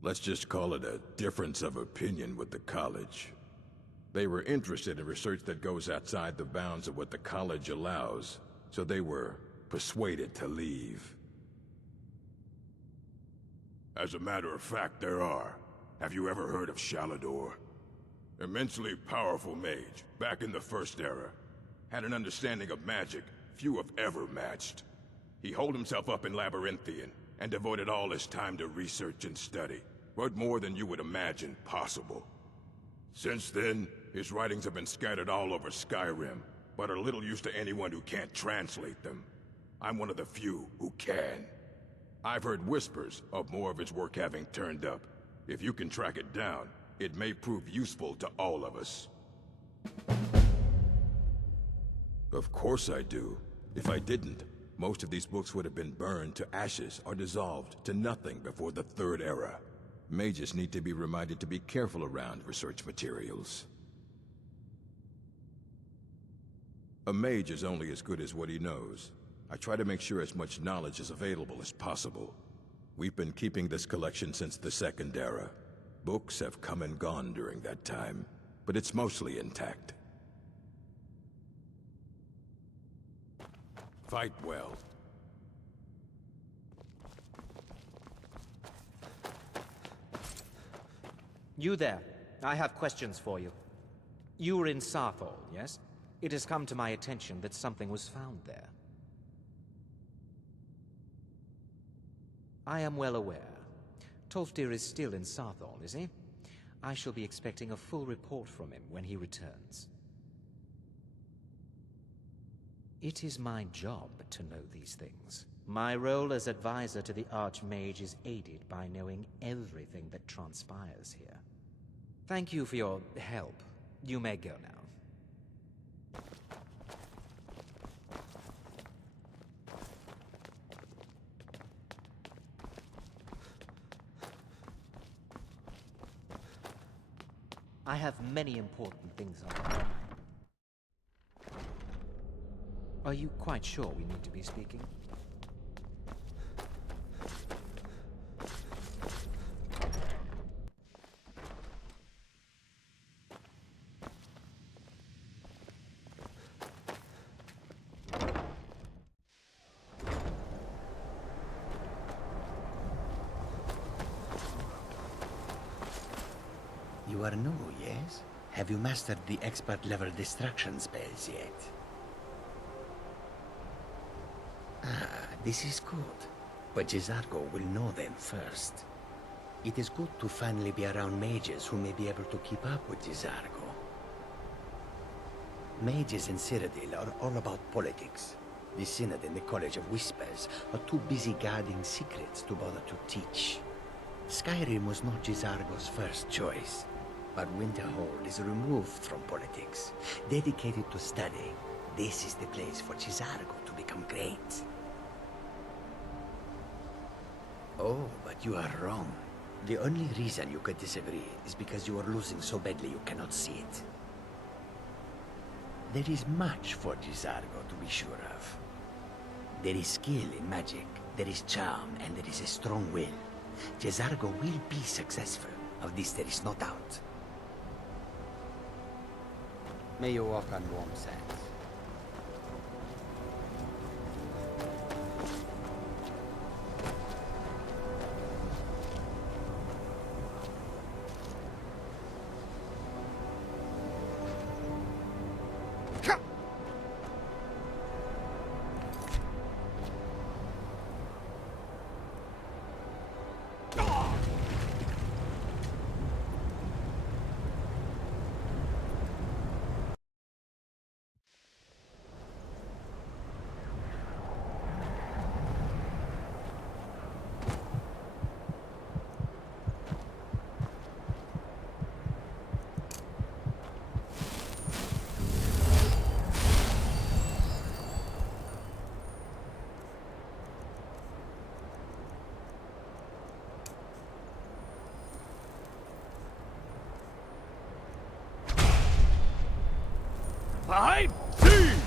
Let's just call it a difference of opinion with the college. They were interested in research that goes outside the bounds of what the college allows, so they were persuaded to leave. As a matter of fact, there are. Have you ever heard of Shalador? Immensely powerful mage, back in the First Era. Had an understanding of magic few have ever matched. He holed himself up in Labyrinthian, and devoted all his time to research and study. But more than you would imagine possible. Since then, his writings have been scattered all over Skyrim, but are little use to anyone who can't translate them. I'm one of the few who can. I've heard whispers of more of his work having turned up. If you can track it down, it may prove useful to all of us. Of course I do. If I didn't, most of these books would have been burned to ashes or dissolved to nothing before the Third Era. Mages need to be reminded to be careful around research materials. A mage is only as good as what he knows. I try to make sure as much knowledge is available as possible. We've been keeping this collection since the Second Era. Books have come and gone during that time, but it's mostly intact. Fight well. You there. I have questions for you. You were in Sarthol, yes? It has come to my attention that something was found there. I am well aware. Tolfdir is still in Sarthol, is he? I shall be expecting a full report from him when he returns. It is my job to know these things. My role as advisor to the Archmage is aided by knowing everything that transpires here. Thank you for your help. You may go now. I have many important things on my mind. Are you quite sure we need to be speaking? You are new, yes? Have you mastered the expert-level distraction spells yet? Ah, this is good. But Jizargo will know them first. It is good to finally be around mages who may be able to keep up with Jizargo. Mages in Cyrodiil are all about politics. The Synod and the College of Whispers are too busy guarding secrets to bother to teach. Skyrim was not Jizargo's first choice, but Winterhold is removed from politics, dedicated to study. This is the place for Jizargo to become great. Oh, but you are wrong. The only reason you could disagree is because you are losing so badly you cannot see it. There is much for Jizargo to be sure of. There is skill in magic, there is charm, and there is a strong will. Jezargo will be successful. Of this there is no doubt. May you walk on warm sands. I see!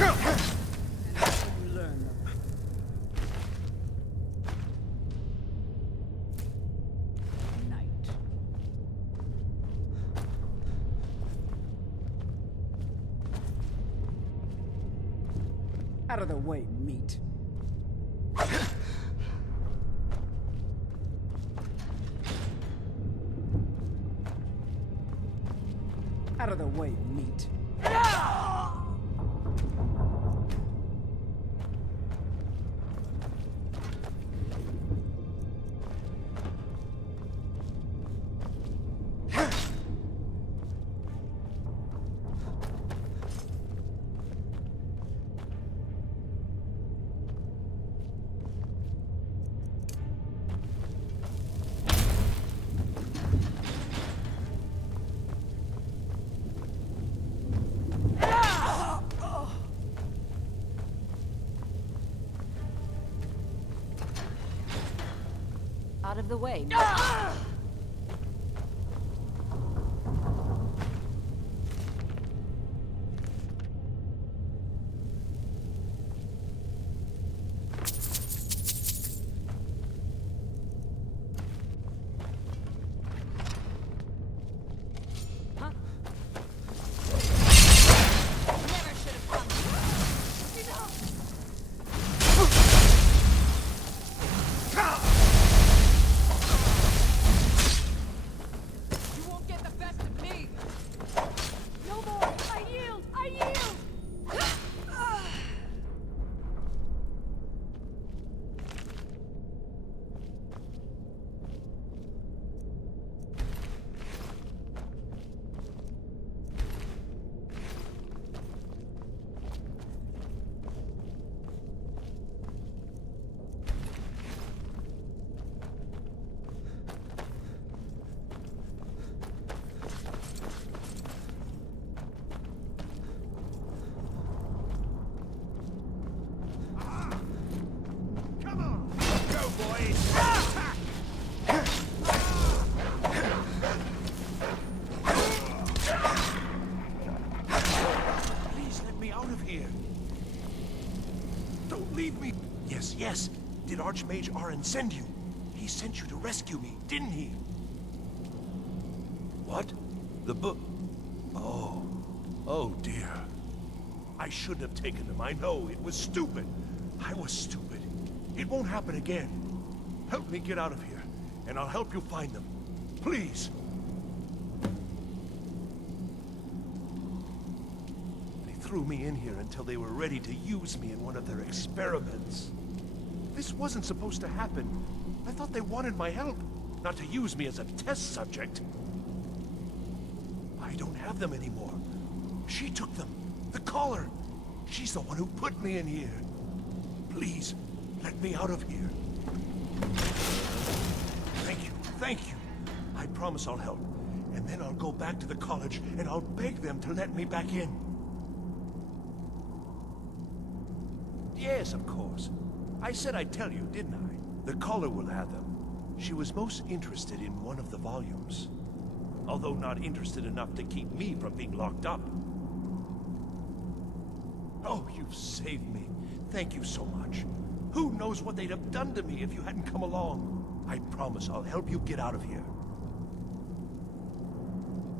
Learn them. Night. Out of the way, meat. Out of the way, meat. Out of the way. Please let me out of here. Don't leave me. Yes, yes. Did Archmage Arin send you? He sent you to rescue me, didn't he? What? The book? Oh. Oh, dear. I shouldn't have taken them. I know. It was stupid. I was stupid. It won't happen again. Help me get out of here, and I'll help you find them. Please. They threw me in here until they were ready to use me in one of their experiments. This wasn't supposed to happen. I thought they wanted my help, not to use me as a test subject. I don't have them anymore. She took them. The caller. She's the one who put me in here. Please, let me out of here. Thank you, thank you. I promise I'll help. And then I'll go back to the college and I'll beg them to let me back in. Yes, of course. I said I'd tell you, didn't I? The caller will have them. She was most interested in one of the volumes. Although not interested enough to keep me from being locked up. Oh, you've saved me. Thank you so much. Who knows what they'd have done to me if you hadn't come along? I promise I'll help you get out of here.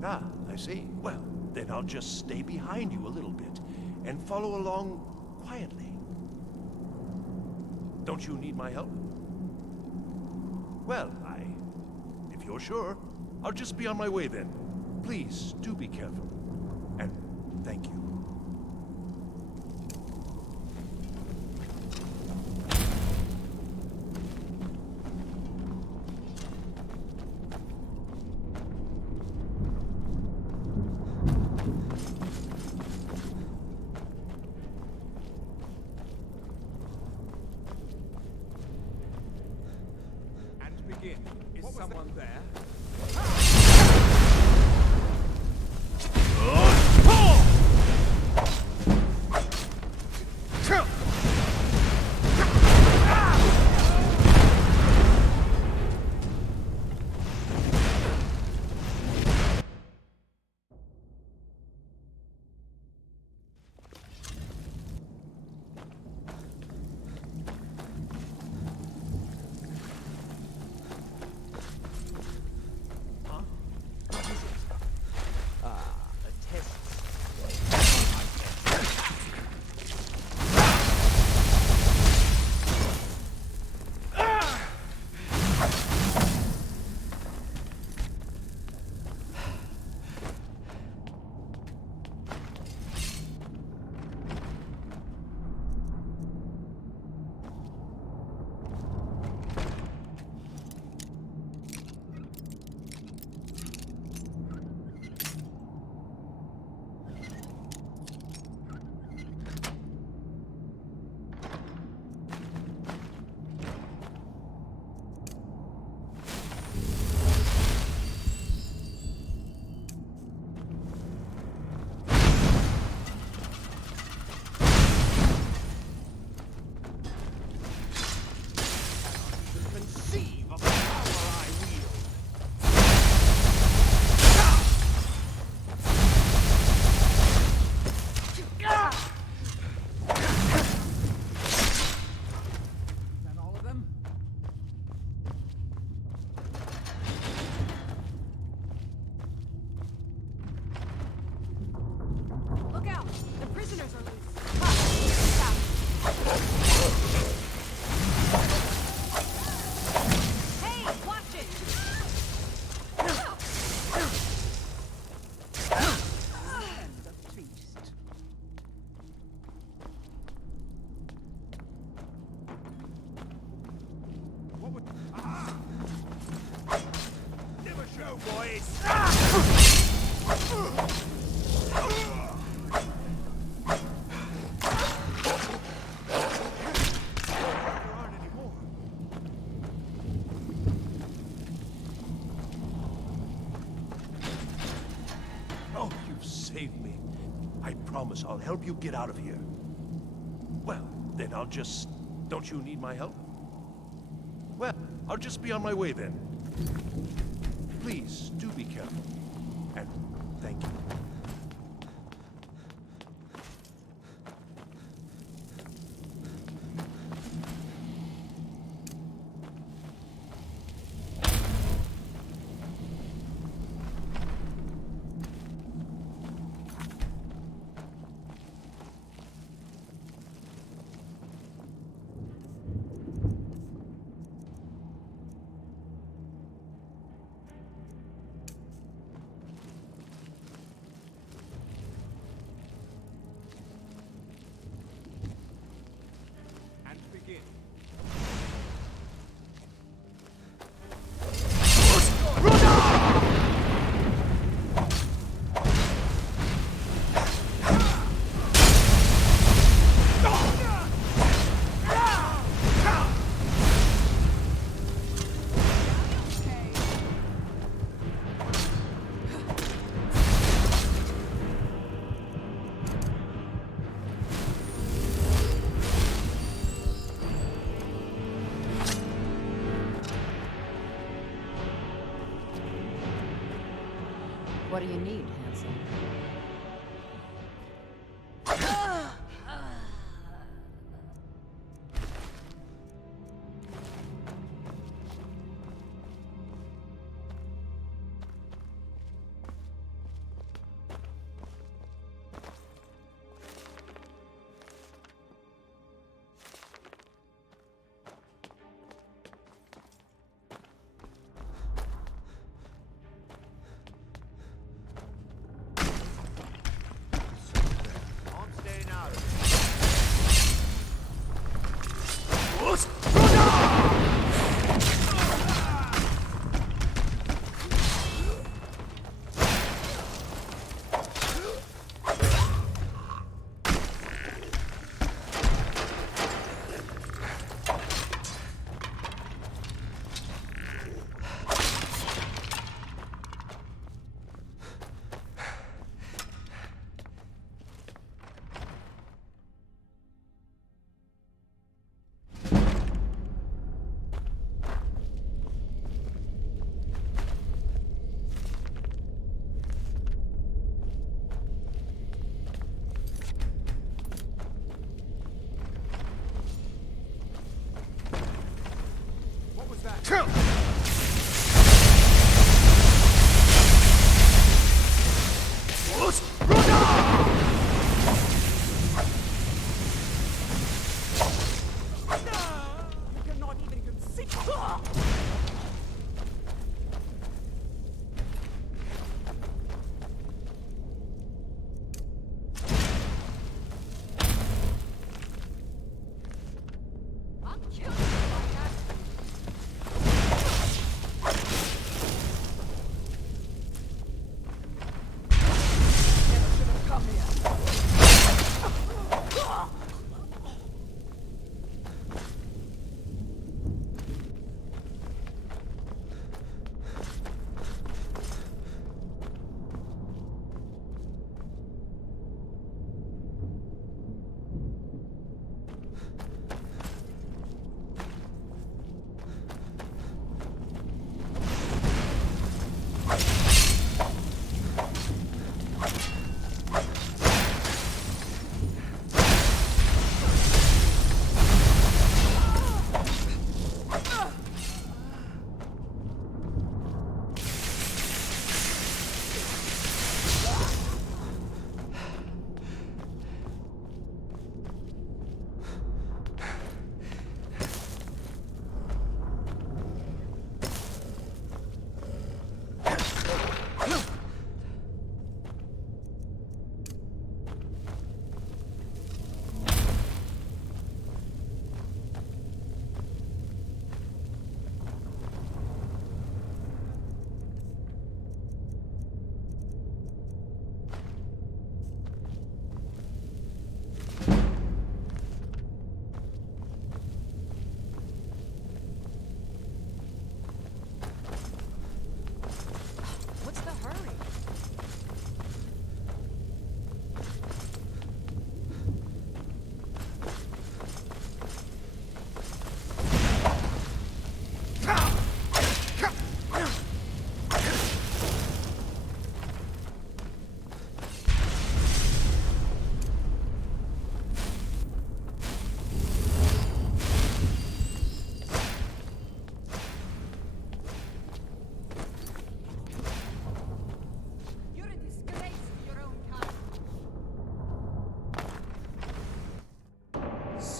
Ah, I see. Well, then I'll just stay behind you a little bit and follow along quietly. Don't you need my help? Well, if you're sure, I'll just be on my way then. Please, do be careful. And thank you. Begin. Is someone there? help you get out of here. Well, then I'll just... Don't you need my help? Well, I'll just be on my way then. Please, do be careful. And thank you. What do you need, handsome?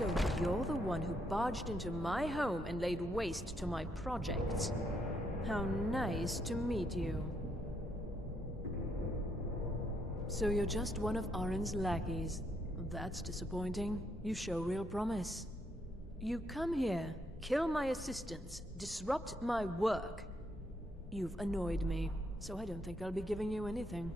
So you're the one who barged into my home and laid waste to my projects. How nice to meet you. So you're just one of Arin's lackeys. That's disappointing. You show real promise. You come here, kill my assistants, disrupt my work. You've annoyed me, so I don't think I'll be giving you anything.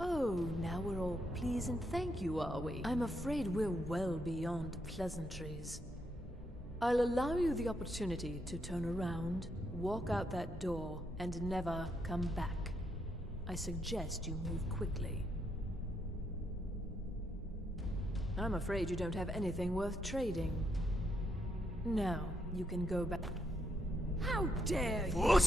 Oh, now we're all please and thank you, are we? I'm afraid we're well beyond pleasantries. I'll allow you the opportunity to turn around, walk out that door, and never come back. I suggest you move quickly. I'm afraid you don't have anything worth trading. Now, you can go back. How dare you!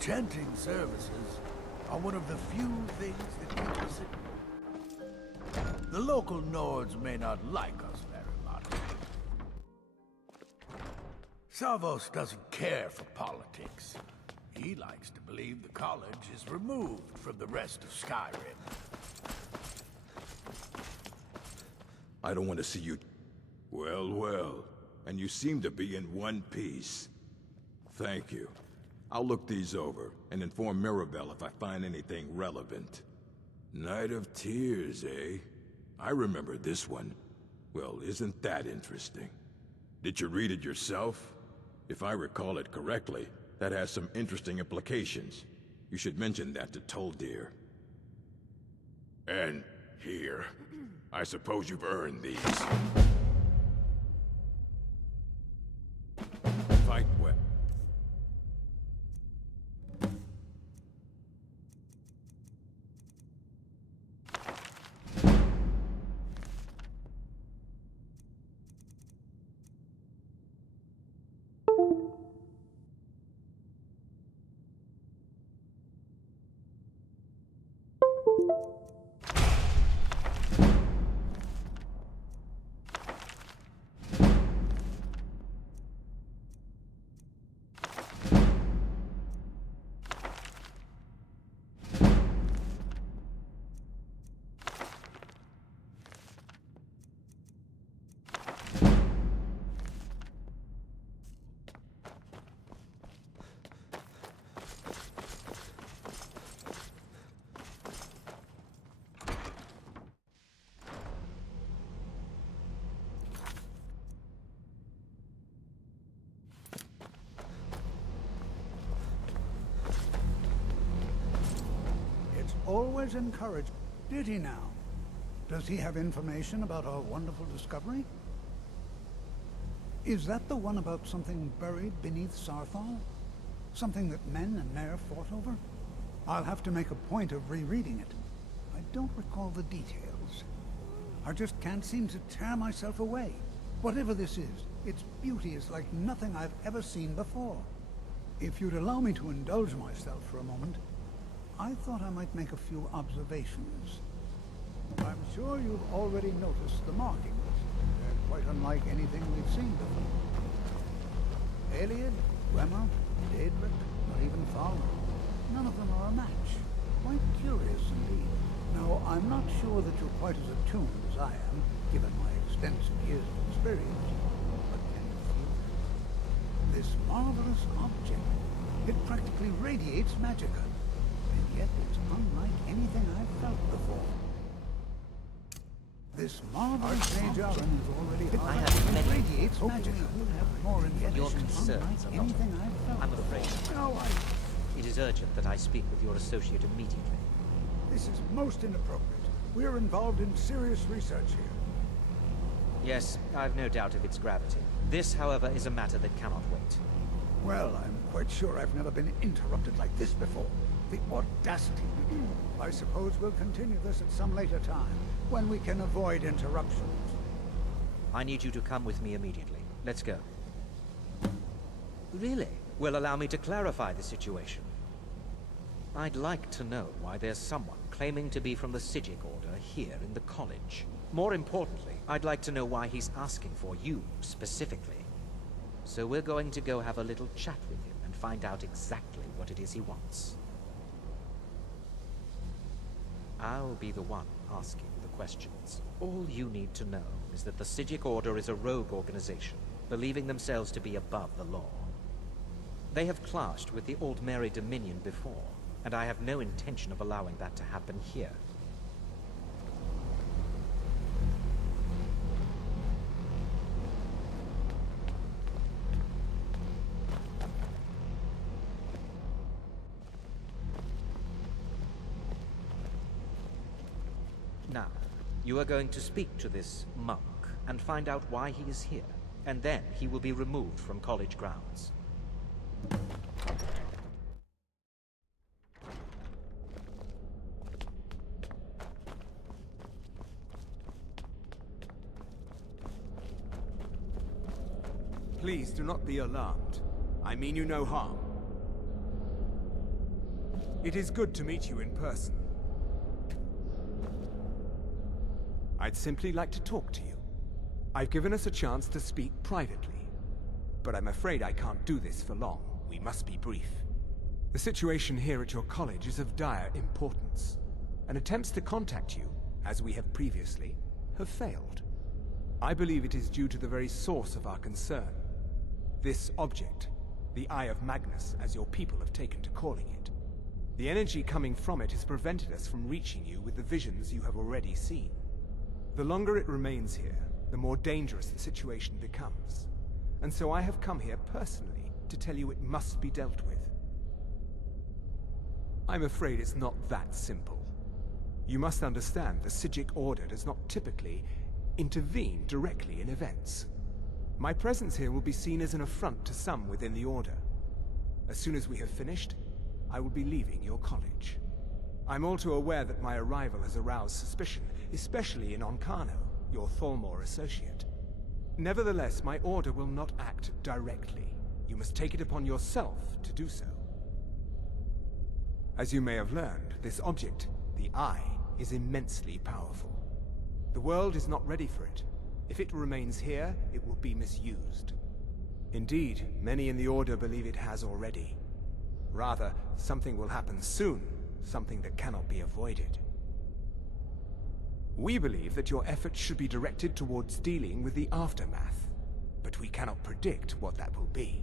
Chanting services are one of the few things that keep us in. The local Nords may not like us very much. Savos doesn't care for politics. He likes to believe the college is removed from the rest of Skyrim. I don't want to see you... Well, well. And you seem to be in one piece. Thank you. I'll look these over, and inform Mirabelle if I find anything relevant. Night of Tears, eh? I remember this one. Well, isn't that interesting? Did you read it yourself? If I recall it correctly, that has some interesting implications. You should mention that to Toldir. And here. I suppose you've earned these. Fight well. always encouraged. Did he now? Does he have information about our wonderful discovery? Is that the one about something buried beneath Sarthal? Something that men and Mare fought over? I'll have to make a point of rereading it. I don't recall the details. I just can't seem to tear myself away. Whatever this is, its beauty is like nothing I've ever seen before. If you'd allow me to indulge myself for a moment, I thought I might make a few observations. I'm sure you've already noticed the markings. They're quite unlike anything we've seen before. Eliad, Gwemmer, Daedric, not even Thalmor. None of them are a match. Quite curious indeed. Now, I'm not sure that you're quite as attuned as I am, given my extensive years of experience, but can you feel it? This marvelous object, it practically radiates magicka, and yet it's unlike anything I've felt before. This marvelous object is already I have many radiates magicka. More information Your concerns are not. anything I've felt. I'm afraid. No, It is urgent that I speak with your associate immediately. This is most inappropriate. We're involved in serious research here. Yes, I've no doubt of its gravity. This, however, is a matter that cannot wait. Well, I'm quite sure I've never been interrupted like this before. The audacity. I suppose we'll continue this at some later time, when we can avoid interruptions. I need you to come with me immediately. Let's go. Really? Well, allow me to clarify the situation. I'd like to know why there's someone claiming to be from the Psijic Order here in the college. More importantly, I'd like to know why he's asking for you, specifically. So we're going to go have a little chat with him and find out exactly what it is he wants. I'll be the one asking the questions. All you need to know is that the Psijic Order is a rogue organization, believing themselves to be above the law. They have clashed with the Old Mary Dominion before, and I have no intention of allowing that to happen here. Now, you are going to speak to this monk and find out why he is here, and then he will be removed from college grounds. Please do not be alarmed. I mean you no harm. It is good to meet you in person. I'd simply like to talk to you. I've given us a chance to speak privately, but I'm afraid I can't do this for long. We must be brief. The situation here at your college is of dire importance, and attempts to contact you, as we have previously, have failed. I believe it is due to the very source of our concern. This object, the Eye of Magnus, as your people have taken to calling it. The energy coming from it has prevented us from reaching you with the visions you have already seen. The longer it remains here, the more dangerous the situation becomes. And so I have come here personally to tell you it must be dealt with. I'm afraid it's not that simple. You must understand the Psijic Order does not typically intervene directly in events. My presence here will be seen as an affront to some within the Order. As soon as we have finished, I will be leaving your college. I'm all too aware that my arrival has aroused suspicion, especially in Onkano, your Thalmor associate. Nevertheless, my Order will not act directly. You must take it upon yourself to do so. As you may have learned, this object, the Eye, is immensely powerful. The world is not ready for it. If it remains here, it will be misused. Indeed, many in the Order believe it has already. Rather, something will happen soon, something that cannot be avoided. We believe that your efforts should be directed towards dealing with the aftermath, but we cannot predict what that will be.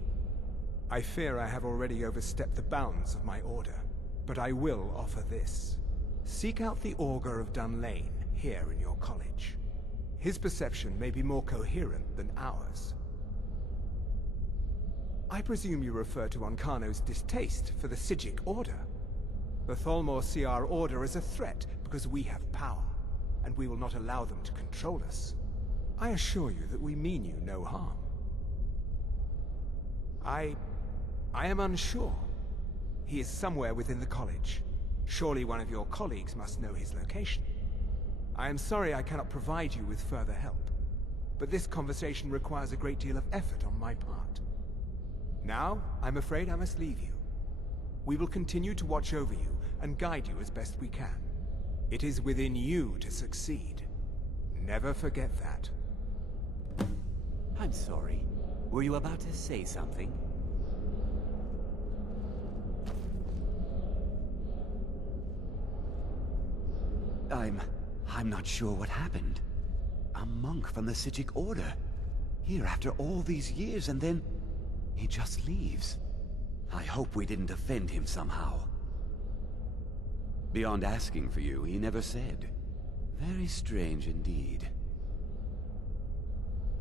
I fear I have already overstepped the bounds of my Order, but I will offer this. Seek out the Augur of Dunlane here in your college. His perception may be more coherent than ours. I presume you refer to Onkano's distaste for the Psijic Order. The Thalmor see our order as a threat because we have power, and we will not allow them to control us. I assure you that we mean you no harm. I am unsure. He is somewhere within the college. Surely one of your colleagues must know his location. I am sorry I cannot provide you with further help, but this conversation requires a great deal of effort on my part. Now, I'm afraid I must leave you. We will continue to watch over you and guide you as best we can. It is within you to succeed. Never forget that. I'm sorry. Were you about to say something? I'm not sure what happened. A monk from the Sijic Order. Here after all these years, and then he just leaves. I hope we didn't offend him somehow. Beyond asking for you, he never said. Very strange indeed.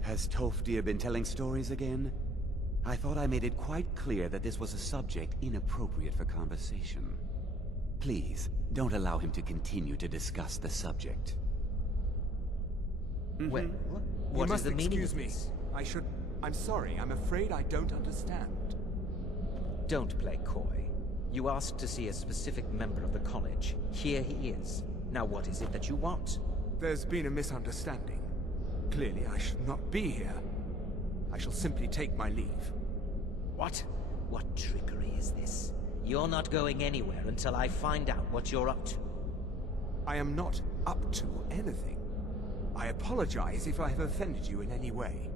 Has Tofdir been telling stories again? I thought I made it quite clear that this was a subject inappropriate for conversation. Please, don't allow him to continue to discuss the subject. Well, You must excuse me. I'm sorry, I'm afraid I don't understand. Don't play coy. You asked to see a specific member of the college. Here he is. Now what is it that you want? There's been a misunderstanding. Clearly I should not be here. I shall simply take my leave. What? What trickery is this? You're not going anywhere until I find out what you're up to. I am not up to anything. I apologize if I have offended you in any way.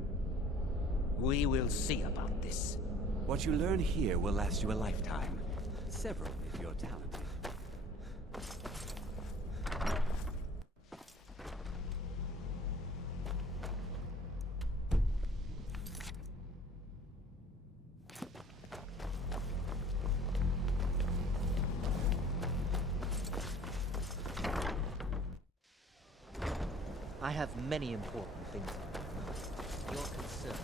We will see about this. What you learn here will last you a lifetime. Several, if you're talented. I have many important things on my mind. Your concerns.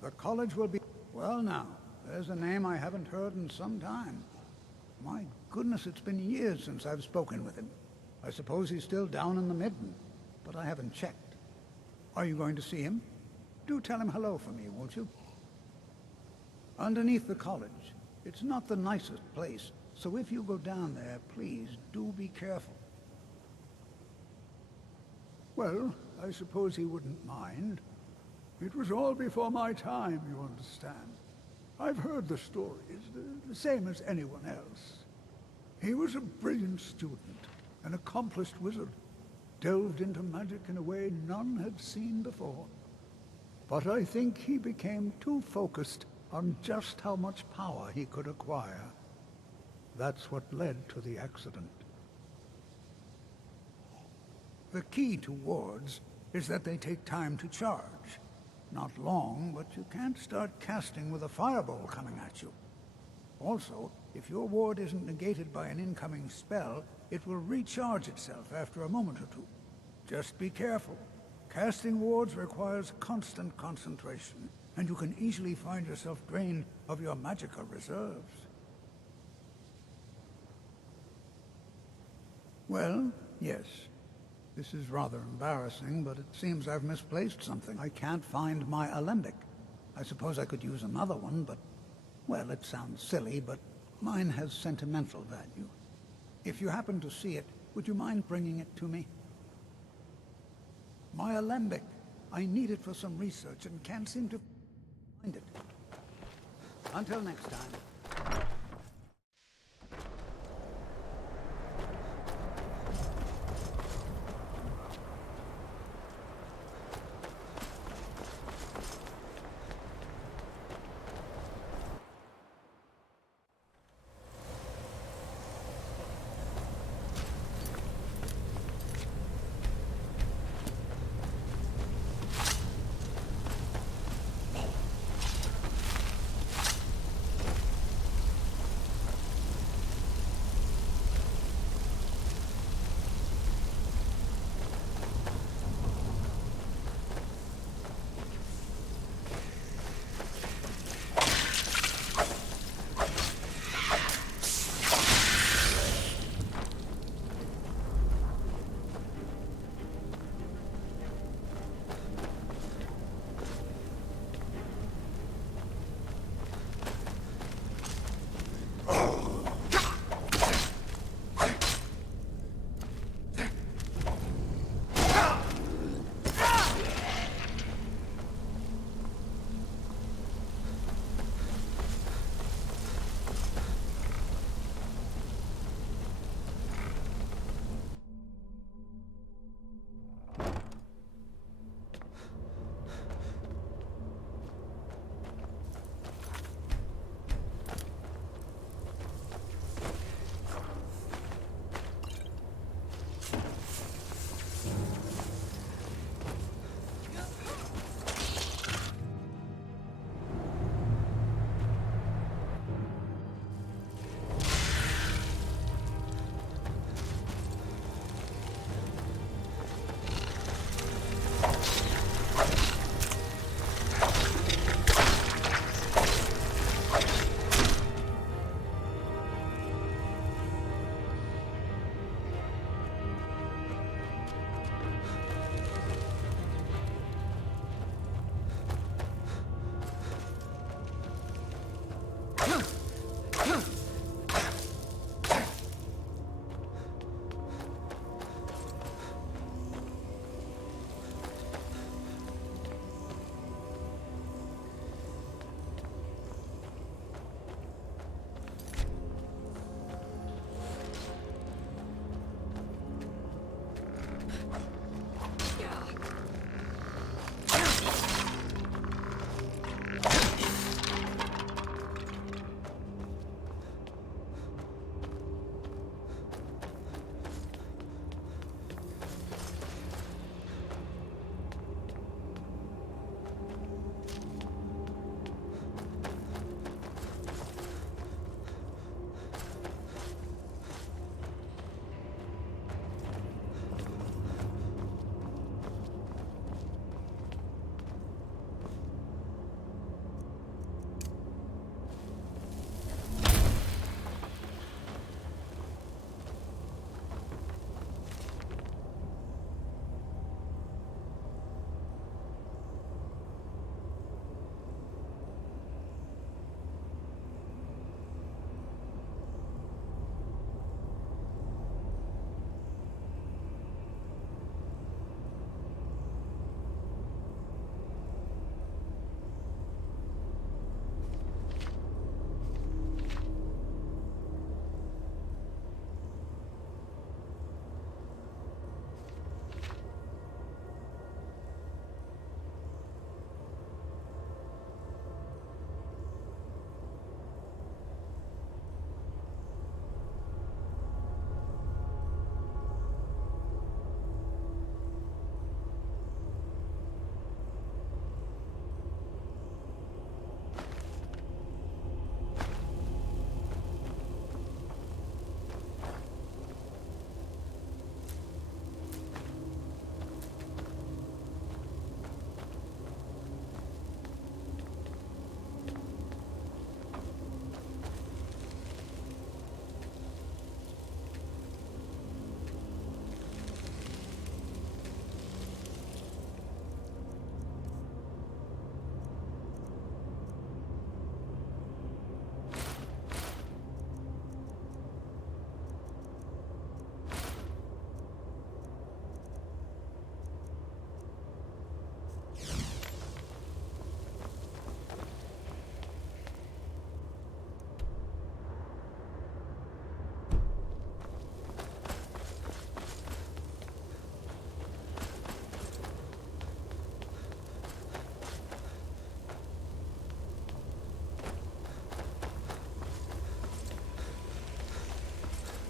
The college will be... Well now, there's a name I haven't heard in some time. My goodness, it's been years since I've spoken with him. I suppose he's still down in the Midden, but I haven't checked. Are you going to see him? Do tell him hello for me, won't you? Underneath the college. It's not the nicest place, so if you go down there, please do be careful. Well, I suppose he wouldn't mind. It was all before my time, you understand. I've heard the stories, the same as anyone else. He was a brilliant student, an accomplished wizard, delved into magic in a way none had seen before. But I think he became too focused on just how much power he could acquire. That's what led to the accident. The key to wards is that they take time to charge. Not long, but you can't start casting with a fireball coming at you. Also, if your ward isn't negated by an incoming spell, it will recharge itself after a moment or two. Just be careful. Casting wards requires constant concentration, and you can easily find yourself drained of your magica reserves. Well, yes. This is rather embarrassing, but it seems I've misplaced something. I can't find my alembic. I suppose I could use another one, but... well, it sounds silly, but mine has sentimental value. If you happen to see it, would you mind bringing it to me? My alembic. I need it for some research and can't seem to find it. Until next time.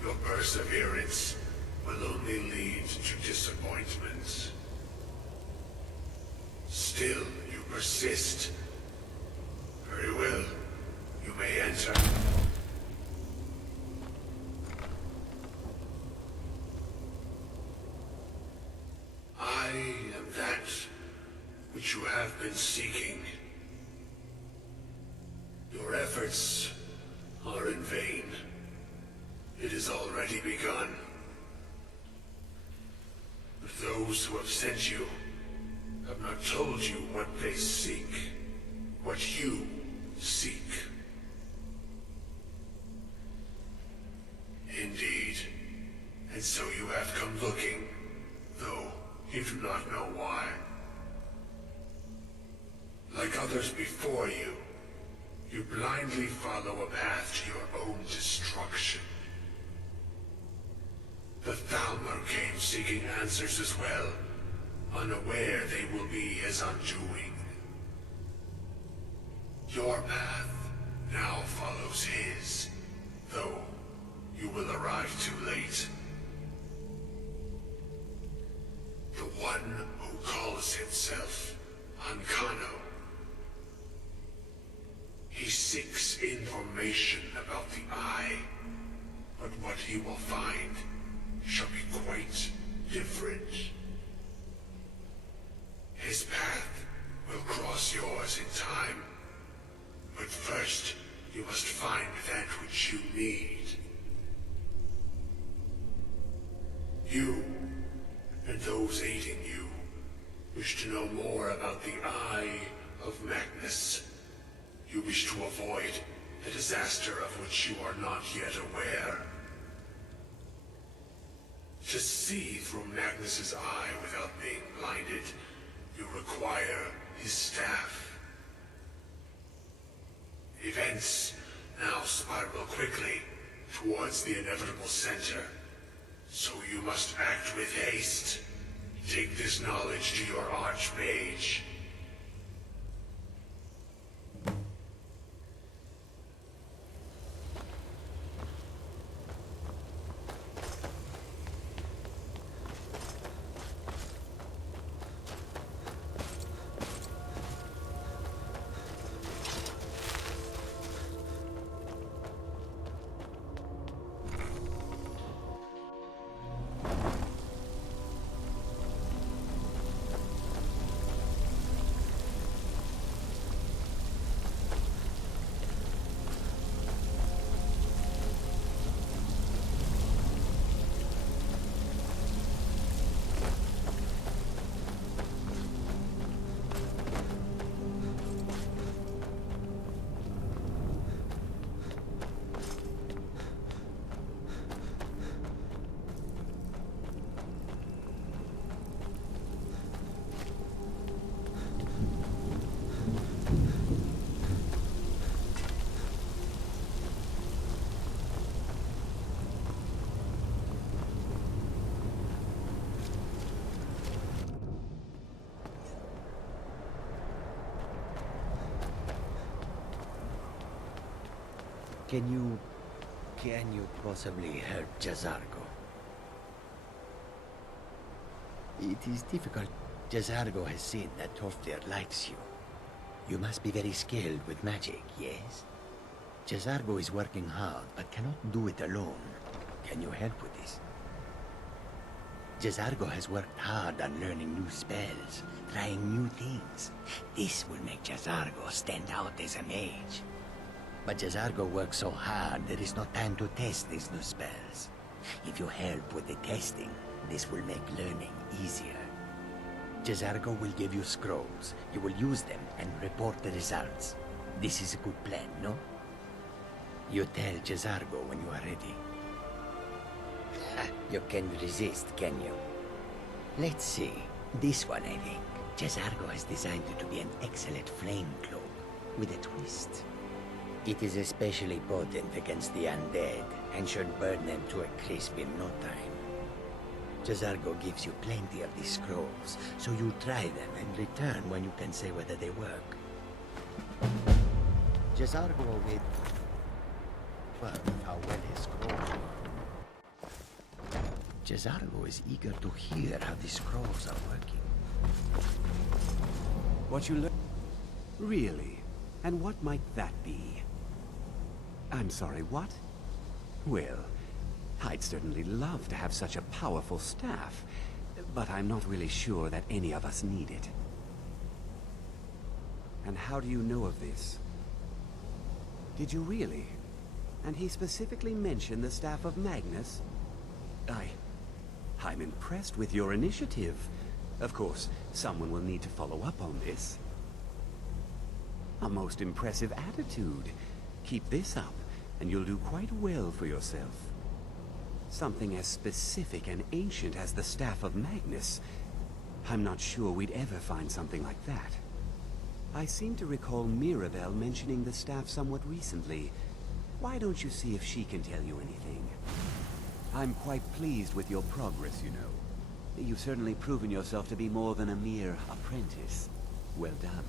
Your perseverance will only lead to disappointments. Still, you persist. Very well. You may enter. I am that which you have been seeking. Your efforts are in vain. It has already begun. But those who have sent you have not told you what they seek, what you seek. Indeed. And so you have come looking, though you do not know why. Like others before you, you blindly follow a path to your own destruction. The Thalmor came seeking answers as well, unaware they will be his undoing. Your path now follows his, though you will arrive too late. The one who calls himself Ancano. He seeks information about the Eye, but what he will find shall be quite different. His path will cross yours in time, but first you must find that which you need. You, and those aiding you, wish to know more about the Eye of Magnus. You wish to avoid a disaster of which you are not yet aware. To see through Magnus's eye without being blinded, you require his staff. Events now spiral quickly towards the inevitable center, so you must act with haste. Take this knowledge to your Archmage. Can you possibly help Jazargo? It is difficult. Jazargo has seen that Toftir likes you. You must be very skilled with magic, yes? Jazargo is working hard, but cannot do it alone. Can you help with this? Jazargo has worked hard on learning new spells, trying new things. This will make Jazargo stand out as a mage. But Jazargo works so hard, there is no time to test these new spells. If you help with the testing, this will make learning easier. Jazargo will give you scrolls. You will use them and report the results. This is a good plan, no? You tell Jazargo when you are ready. You can't resist, can you? Let's see. This one, I think. Jazargo has designed it to be an excellent flame cloak, with a twist. It is especially potent against the undead, and should burn them to a crisp in no time. Jazargo gives you plenty of these scrolls, so you try them and return when you can say whether they work. Jazargo will how well his scrolls work. Jazargo is eager to hear how the scrolls are working. What you learn? Really? And what might that be? I'm sorry, what? Well, I'd certainly love to have such a powerful staff, but I'm not really sure that any of us need it. And how do you know of this? Did you really? And he specifically mentioned the staff of Magnus? I'm impressed with your initiative. Of course, someone will need to follow up on this. A most impressive attitude. Keep this up, and you'll do quite well for yourself. Something as specific and ancient as the Staff of Magnus. I'm not sure we'd ever find something like that. I seem to recall Mirabelle mentioning the staff somewhat recently. Why don't you see if she can tell you anything? I'm quite pleased with your progress, you know. You've certainly proven yourself to be more than a mere apprentice. Well done.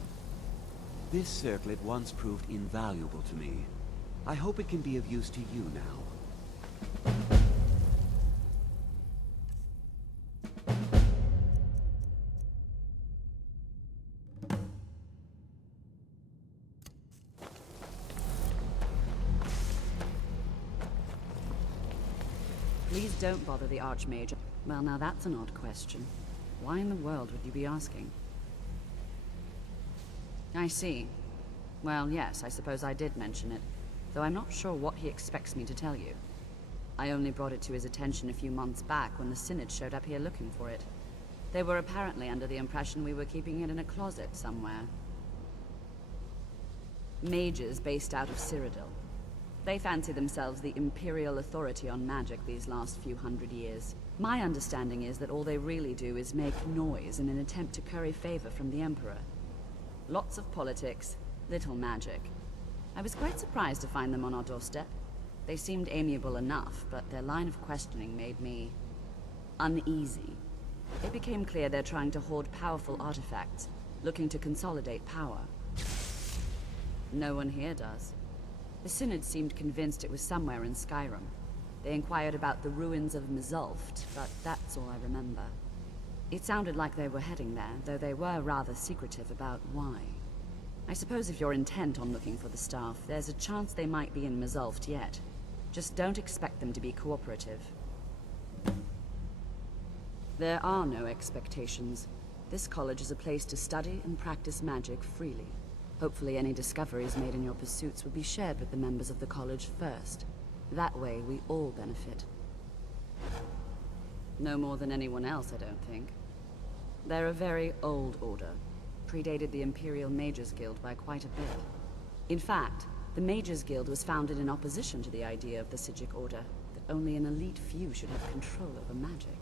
This circlet once proved invaluable to me. I hope it can be of use to you now. Please don't bother the Archmage. Well, now that's an odd question. Why in the world would you be asking? I see. Well, yes, I suppose I did mention it, though I'm not sure what he expects me to tell you. I only brought it to his attention a few months back when the Synod showed up here looking for it. They were apparently under the impression we were keeping it in a closet somewhere. Mages based out of Cyrodiil. They fancy themselves the imperial authority on magic these last few hundred years. My understanding is that all they really do is make noise in an attempt to curry favor from the Emperor. Lots of politics, little magic. I was quite surprised to find them on our doorstep. They seemed amiable enough, but their line of questioning made me uneasy. It became clear they're trying to hoard powerful artifacts, looking to consolidate power. No one here does. The Synod seemed convinced it was somewhere in Skyrim. They inquired about the ruins of Mzulft, but that's all I remember. It sounded like they were heading there, though they were rather secretive about why. I suppose if you're intent on looking for the staff, there's a chance they might be in Mzulft yet. Just don't expect them to be cooperative. There are no expectations. This college is a place to study and practice magic freely. Hopefully any discoveries made in your pursuits will be shared with the members of the college first. That way, we all benefit. No more than anyone else, I don't think. They're a very old order. Predated the Imperial Mages Guild by quite a bit. In fact, the Mages Guild was founded in opposition to the idea of the Psijic Order, that only an elite few should have control over magic.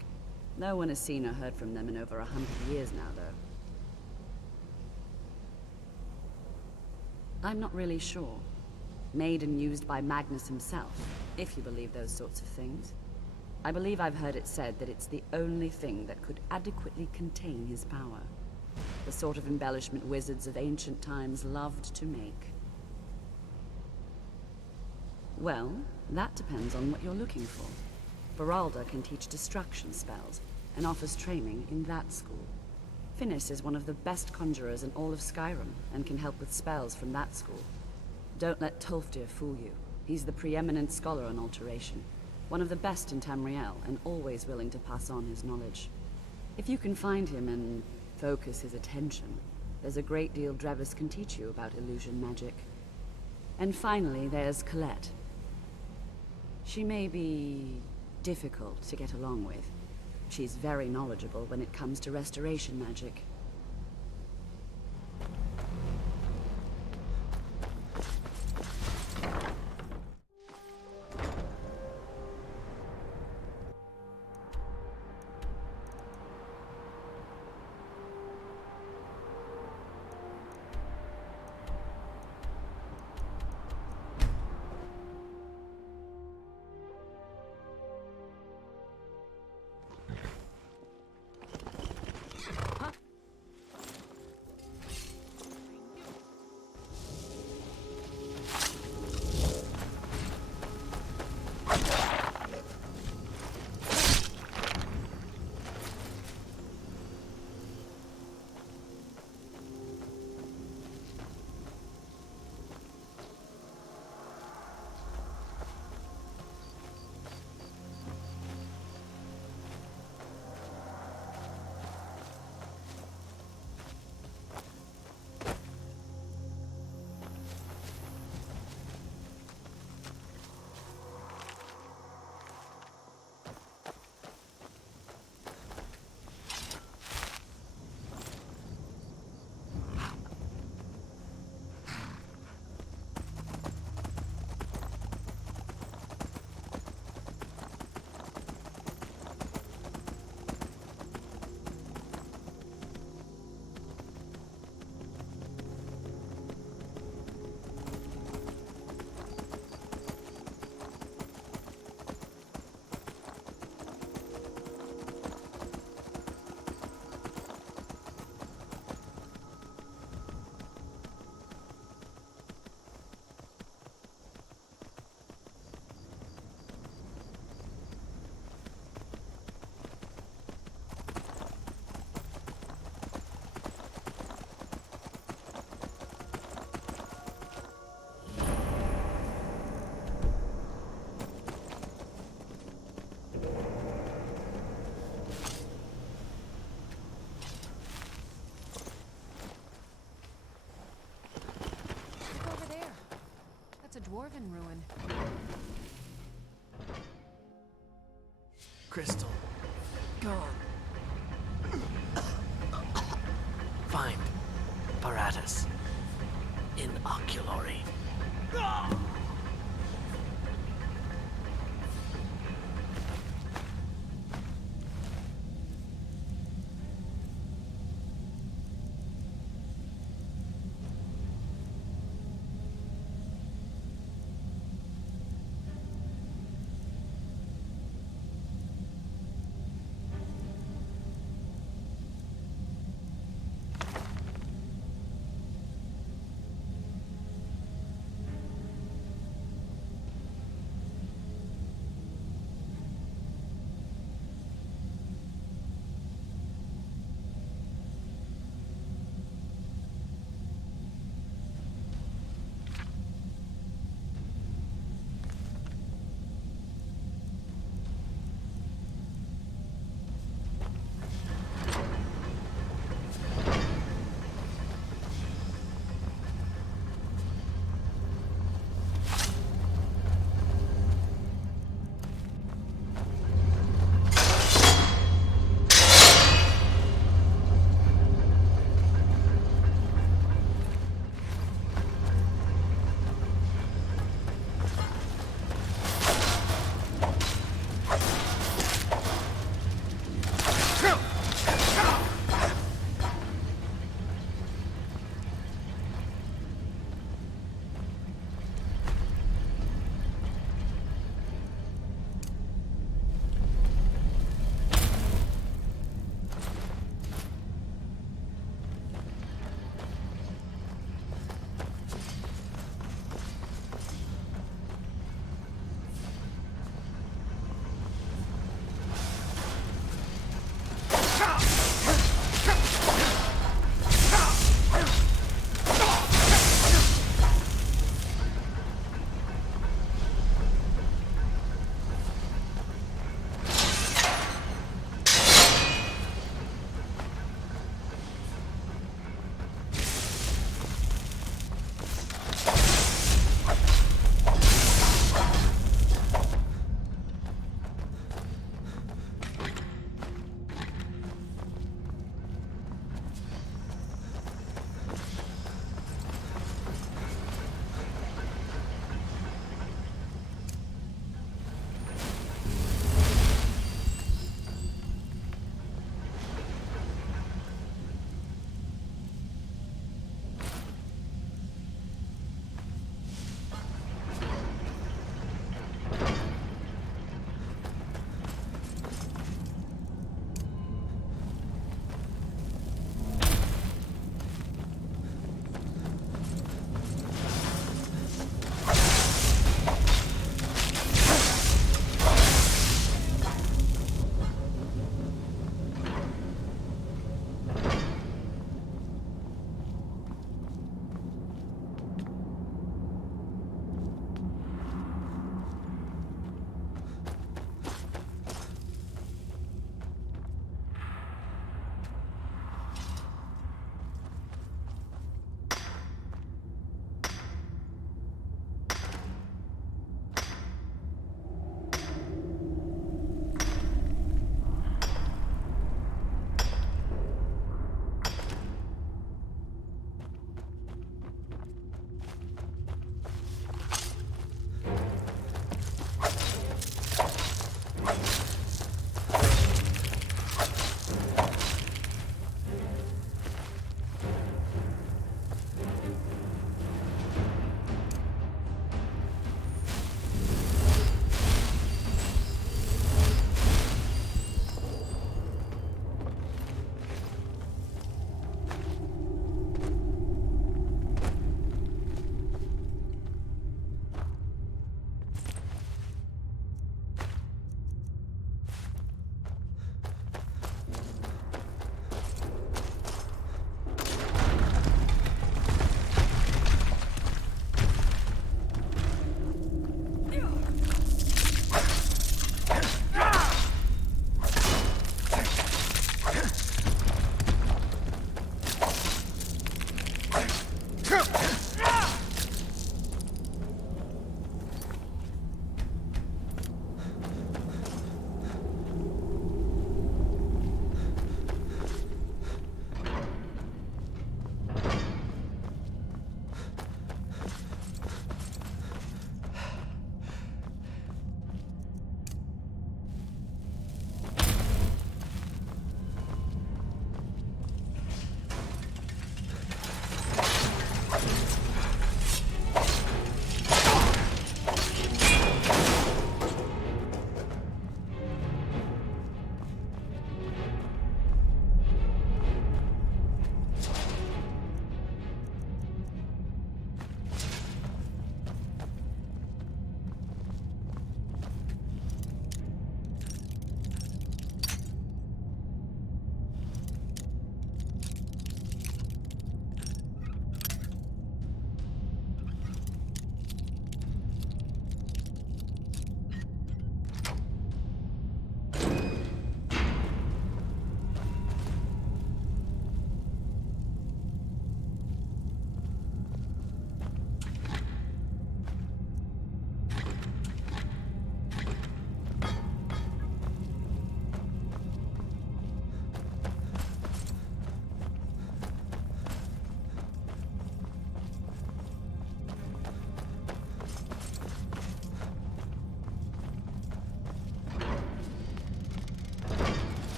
No one has seen or heard from them in over 100 years now, though. I'm not really sure. Made and used by Magnus himself, if you believe those sorts of things. I believe I've heard it said that it's the only thing that could adequately contain his power. The sort of embellishment wizards of ancient times loved to make. Well, that depends on what you're looking for. Beralda can teach destruction spells, and offers training in that school. Finis is one of the best conjurers in all of Skyrim, and can help with spells from that school. Don't let Tolfdir fool you. He's the preeminent scholar on alteration. One of the best in Tamriel, and always willing to pass on his knowledge. If you can find him and focus his attention, there's a great deal Drevis can teach you about illusion magic. And finally, there's Colette. She may be difficult to get along with. She's very knowledgeable when it comes to restoration magic. dwarven ruin. Crystal. Gone. Find Paratus in Oculory.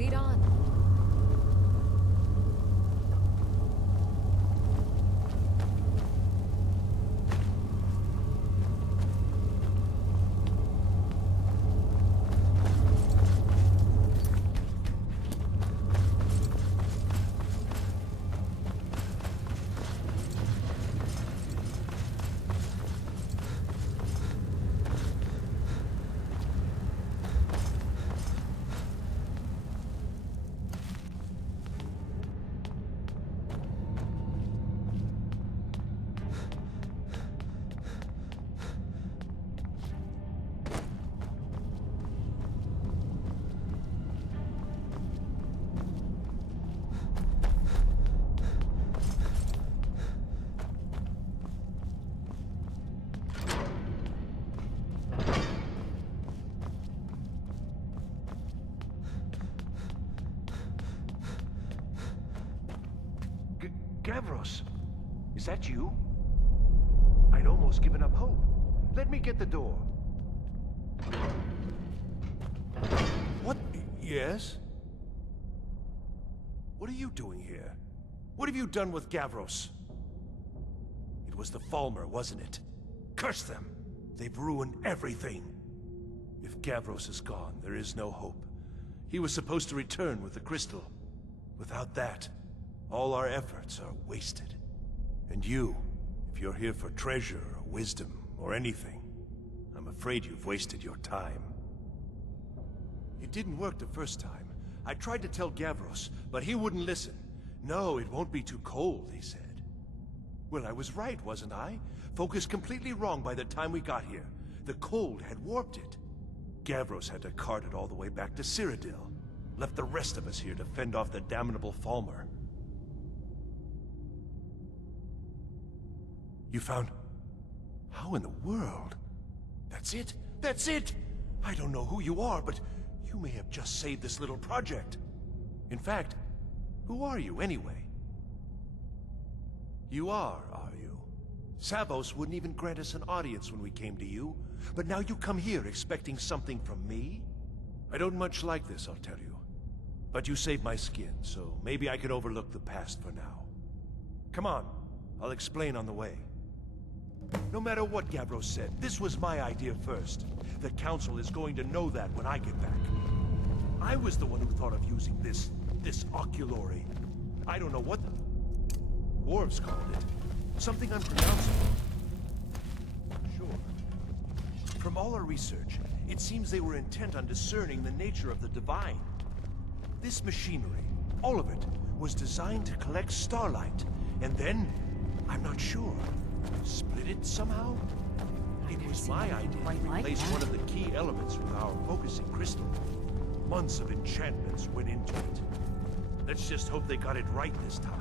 Lead on. Gavros, is that you? I'd almost given up hope. Let me get the door. What? Yes? What are you doing here? What have you done with Gavros? It was the Falmer, wasn't it? Curse them! They've ruined everything. If Gavros is gone, there is no hope. He was supposed to return with the crystal. Without that, all our efforts are wasted. And you, if you're here for treasure or wisdom or anything, I'm afraid you've wasted your time. It didn't work the first time. I tried to tell Gavros, but he wouldn't listen. No, it won't be too cold, he said. Well, I was right, wasn't I? Focused completely wrong by the time we got here. The cold had warped it. Gavros had to cart it all the way back to Cyrodiil. Left the rest of us here to fend off the damnable Falmer. You found... How in the world? That's it? That's it! I don't know who you are, but you may have just saved this little project. In fact, who are you anyway? You are you? Savos wouldn't even grant us an audience when we came to you, but now you come here expecting something from me? I don't much like this, I'll tell you. But you saved my skin, so maybe I can overlook the past for now. Come on, I'll explain on the way. No matter what Gavros said, this was my idea first. The Council is going to know that when I get back. I was the one who thought of using this oculory. I don't know what the dwarves called it. Something unpronounceable. Sure. From all our research, it seems they were intent on discerning the nature of the divine. This machinery, all of it, was designed to collect starlight, and then, I'm not sure, split it somehow? It was my idea to replace one of the key elements with our focusing crystal. Months of enchantments went into it. Let's just hope they got it right this time.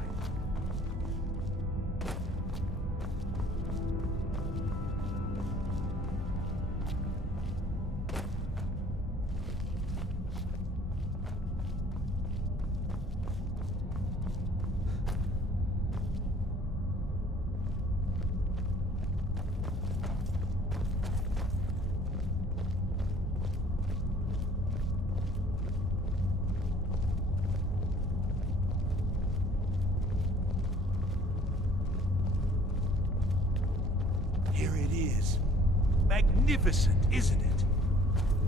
Here it is. Magnificent, isn't it?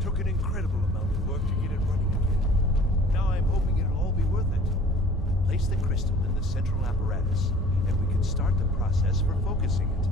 Took an incredible amount of work to get it running again. Now I'm hoping it'll all be worth it. Place the crystal in the central apparatus, and we can start the process for focusing it.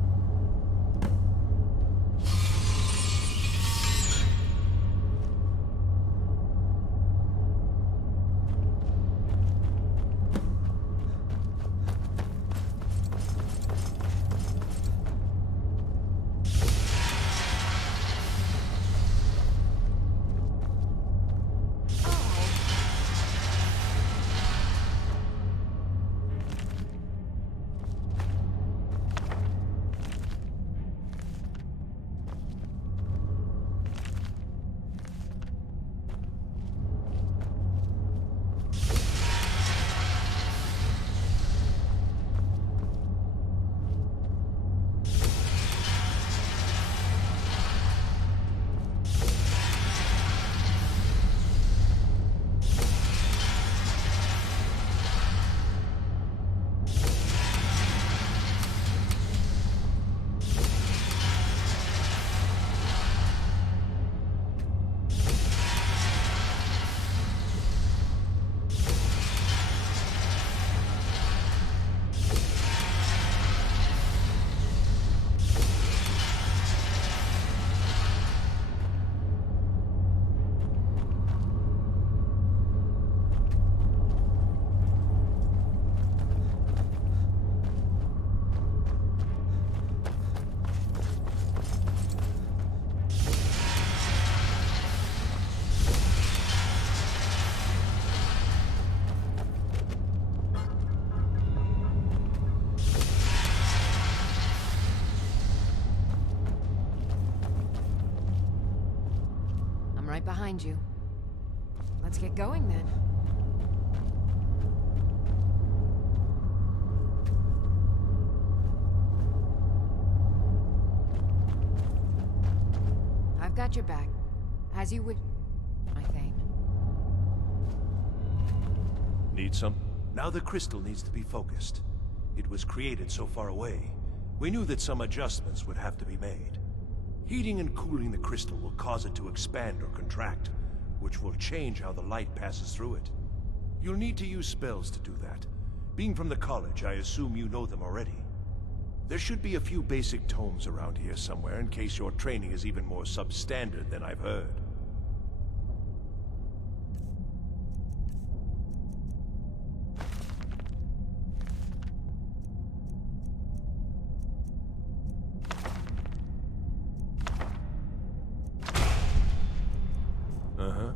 right behind you. Let's get going then. I've got your back. As you wish, my Thane. Need some? Now the crystal needs to be focused. It was created so far away. We knew that some adjustments would have to be made. Heating and cooling the crystal will cause it to expand or contract, which will change how the light passes through it. You'll need to use spells to do that. Being from the college, I assume you know them already. There should be a few basic tomes around here somewhere in case your training is even more substandard than I've heard. Uh-huh.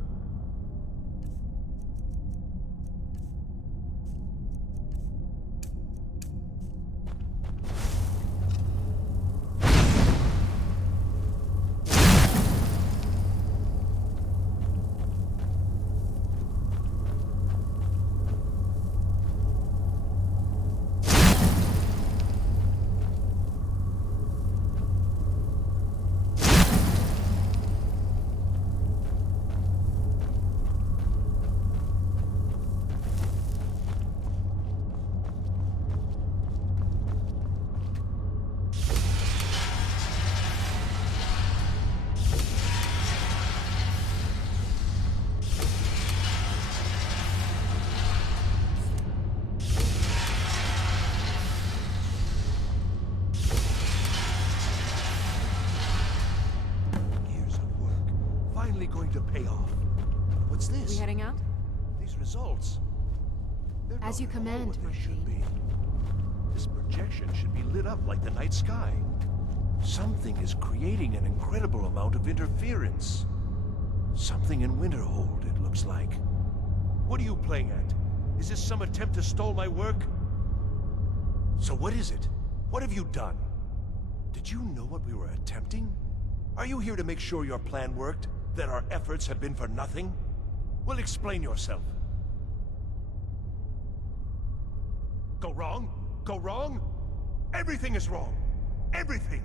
Going to pay off. What's this? We heading out? These results. As you command, my should be. This projection should be lit up like the night sky. Something is creating an incredible amount of interference. Something in Winterhold, it looks like. What are you playing at? Is this some attempt to stall my work? So what is it? What have you done? Did you know what we were attempting? Are you here to make sure your plan worked? That our efforts have been for nothing? Well, explain yourself. Go wrong? Go wrong? Everything is wrong. Everything.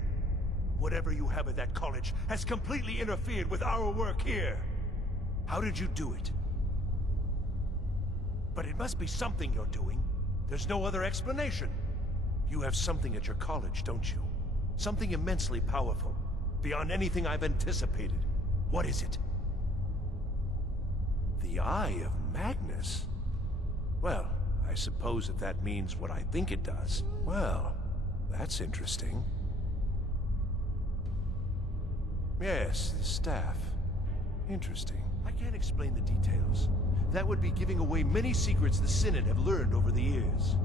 Whatever you have at that college has completely interfered with our work here. How did you do it? But it must be something you're doing. There's no other explanation. You have something at your college, don't you? Something immensely powerful, beyond anything I've anticipated. What is it? The Eye of Magnus? Well, I suppose if that means what I think it does. Well, that's interesting. Yes, the staff. Interesting. I can't explain the details. That would be giving away many secrets the Synod have learned over the years.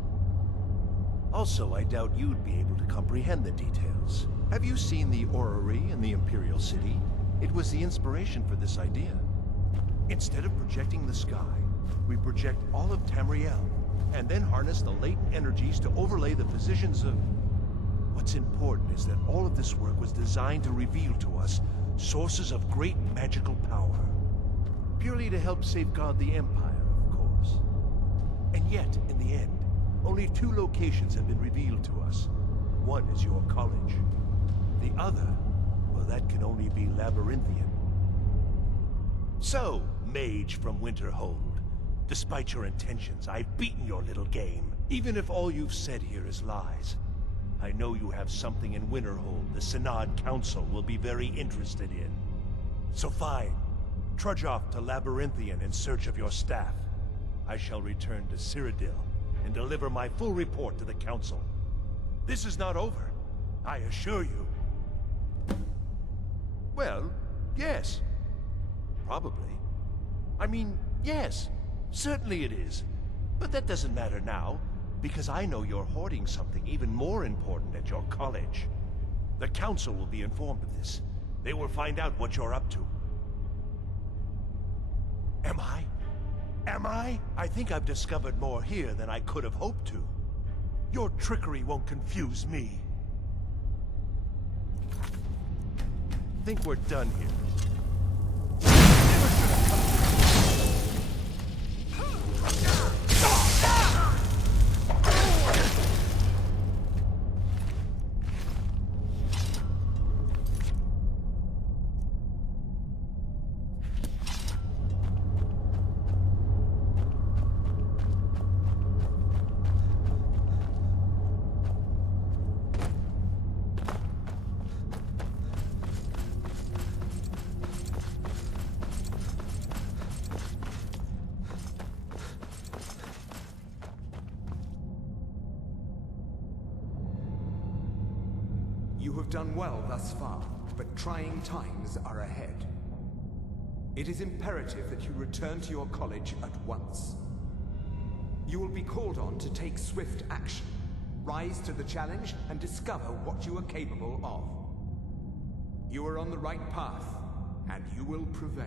Also, I doubt you'd be able to comprehend the details. Have you seen the orrery in the Imperial City? It was the inspiration for this idea. Instead of projecting the sky, we project all of Tamriel, and then harness the latent energies to overlay the positions of... What's important is that all of this work was designed to reveal to us sources of great magical power. Purely to help safeguard the Empire, of course. And yet, in the end, only 2 locations have been revealed to us. One is your college. The other... well, that can only be Labyrinthian. So, mage from Winterhold, despite your intentions, I've beaten your little game. Even if all you've said here is lies, I know you have something in Winterhold the Synod Council will be very interested in. So fine, trudge off to Labyrinthian in search of your staff. I shall return to Cyrodiil and deliver my full report to the Council. This is not over, I assure you. Well, yes. Probably. I mean, yes. Certainly it is. But that doesn't matter now, because I know you're hoarding something even more important at your college. The Council will be informed of this. They will find out what you're up to. Am I? Am I? I think I've discovered more here than I could have hoped to. Your trickery won't confuse me. Think we're done here. You have done well thus far, but trying times are ahead. It is imperative that you return to your college at once. You will be called on to take swift action, rise to the challenge, and discover what you are capable of. You are on the right path, and you will prevail.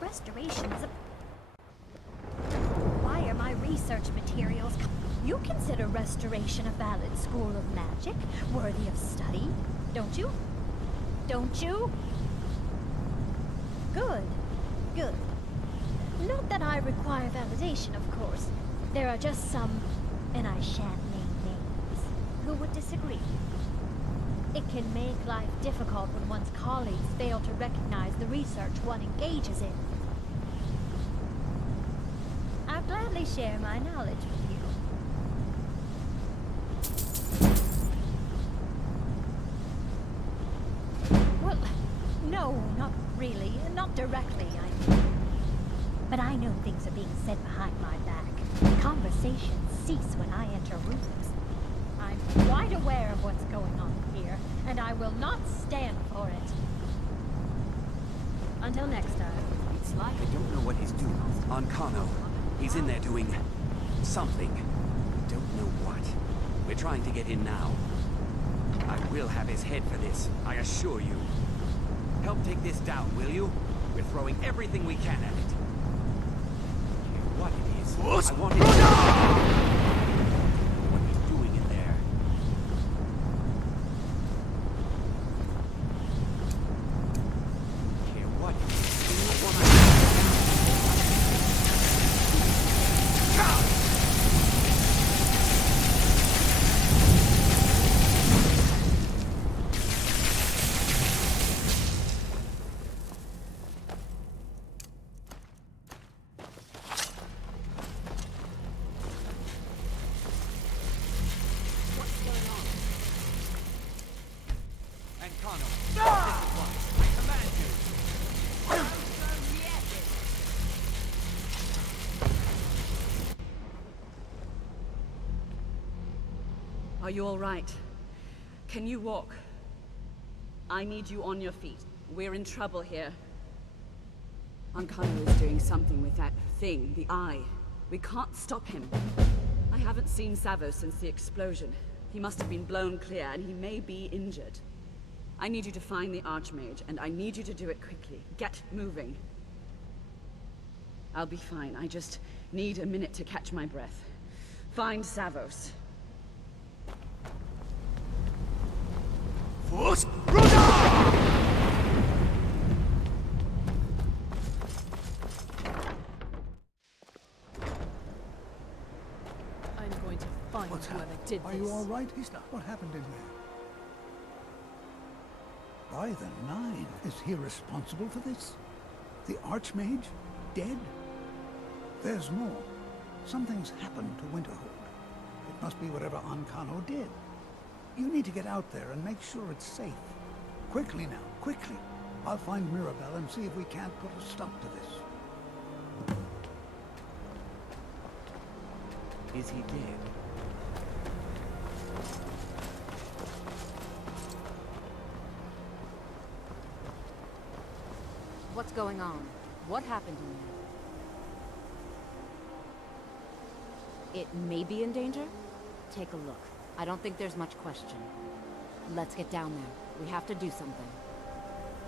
Restoration is a... Why are my research materials... You consider restoration a valid school of magic, worthy of study, don't you? Don't you? Good. Good. Not that I require validation, of course. There are just some, and I shan't name names, who would disagree. It can make life difficult when one's colleagues fail to recognize the research one engages in. I'll gladly share my knowledge with you. Well, no, not really. Not directly, I mean. But I know things are being said behind my back. Conversations cease when I enter rooms. I'm quite aware of what's going on here, and I will not stand for it. Until next time. It's like... I don't know what he's doing. On Kano. He's in there doing... something. We don't know what. We're trying to get in now. I will have his head for this, I assure you. Help take this down, will you? We're throwing everything we can at it. What it is, I want it to... What he's doing in there. I don't care what it is. I want to... Are you all right? Can you walk? I need you on your feet. We're in trouble here. Ankano is doing something with that thing, the eye. We can't stop him. I haven't seen Savo since the explosion. He must have been blown clear, and he may be injured. I need you to find the Archmage, and I need you to do it quickly. Get moving. I'll be fine. I just need a minute to catch my breath. Find Savos. Force I'm going to find whoever did this. Are you all right, Hista? What happened in there? By the Nine, is he responsible for this? The Archmage? Dead? There's more. Something's happened to Winterhold. It must be whatever Ankano did. You need to get out there and make sure it's safe. Quickly now, quickly. I'll find Mirabelle and see if we can't put a stop to this. Is he dead? What's going on? What happened in there? It may be in danger? Take a look. I don't think there's much question. Let's get down there. We have to do something.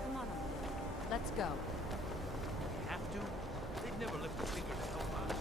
Come on, let's go. We have do, they'd never lift a finger to help us.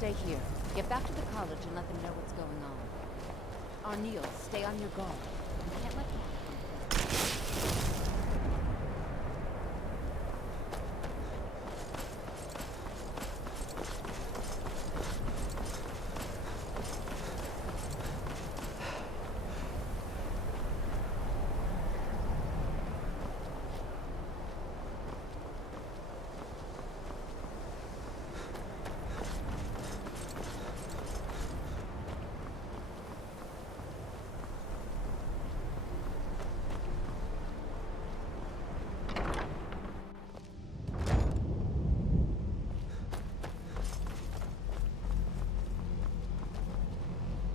Stay here. Get back to the college and let them know what's going on. Arneal, stay on your guard. You can't let them...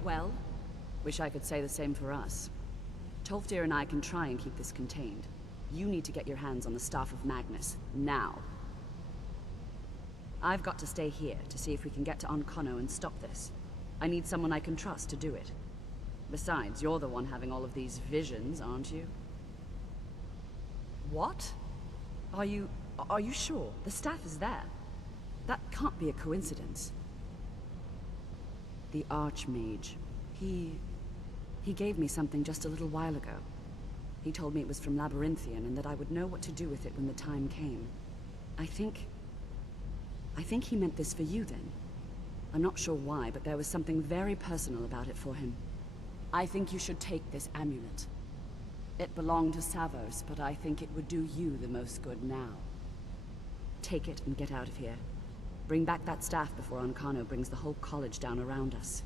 Well, wish I could say the same for us. Tolfdir and I can try and keep this contained. You need to get your hands on the Staff of Magnus, now. I've got to stay here to see if we can get to Onkono and stop this. I need someone I can trust to do it. Besides, you're the one having all of these visions, aren't you? What? Are you sure? The staff is there. That can't be a coincidence. The Archmage. He gave me something just a little while ago. He told me it was from Labyrinthian and that I would know what to do with it when the time came. I think he meant this for you then. I'm not sure why, but there was something very personal about it for him. I think you should take this amulet. It belonged to Savos, but I think it would do you the most good now. Take it and get out of here. Bring back that staff before Onkono brings the whole college down around us.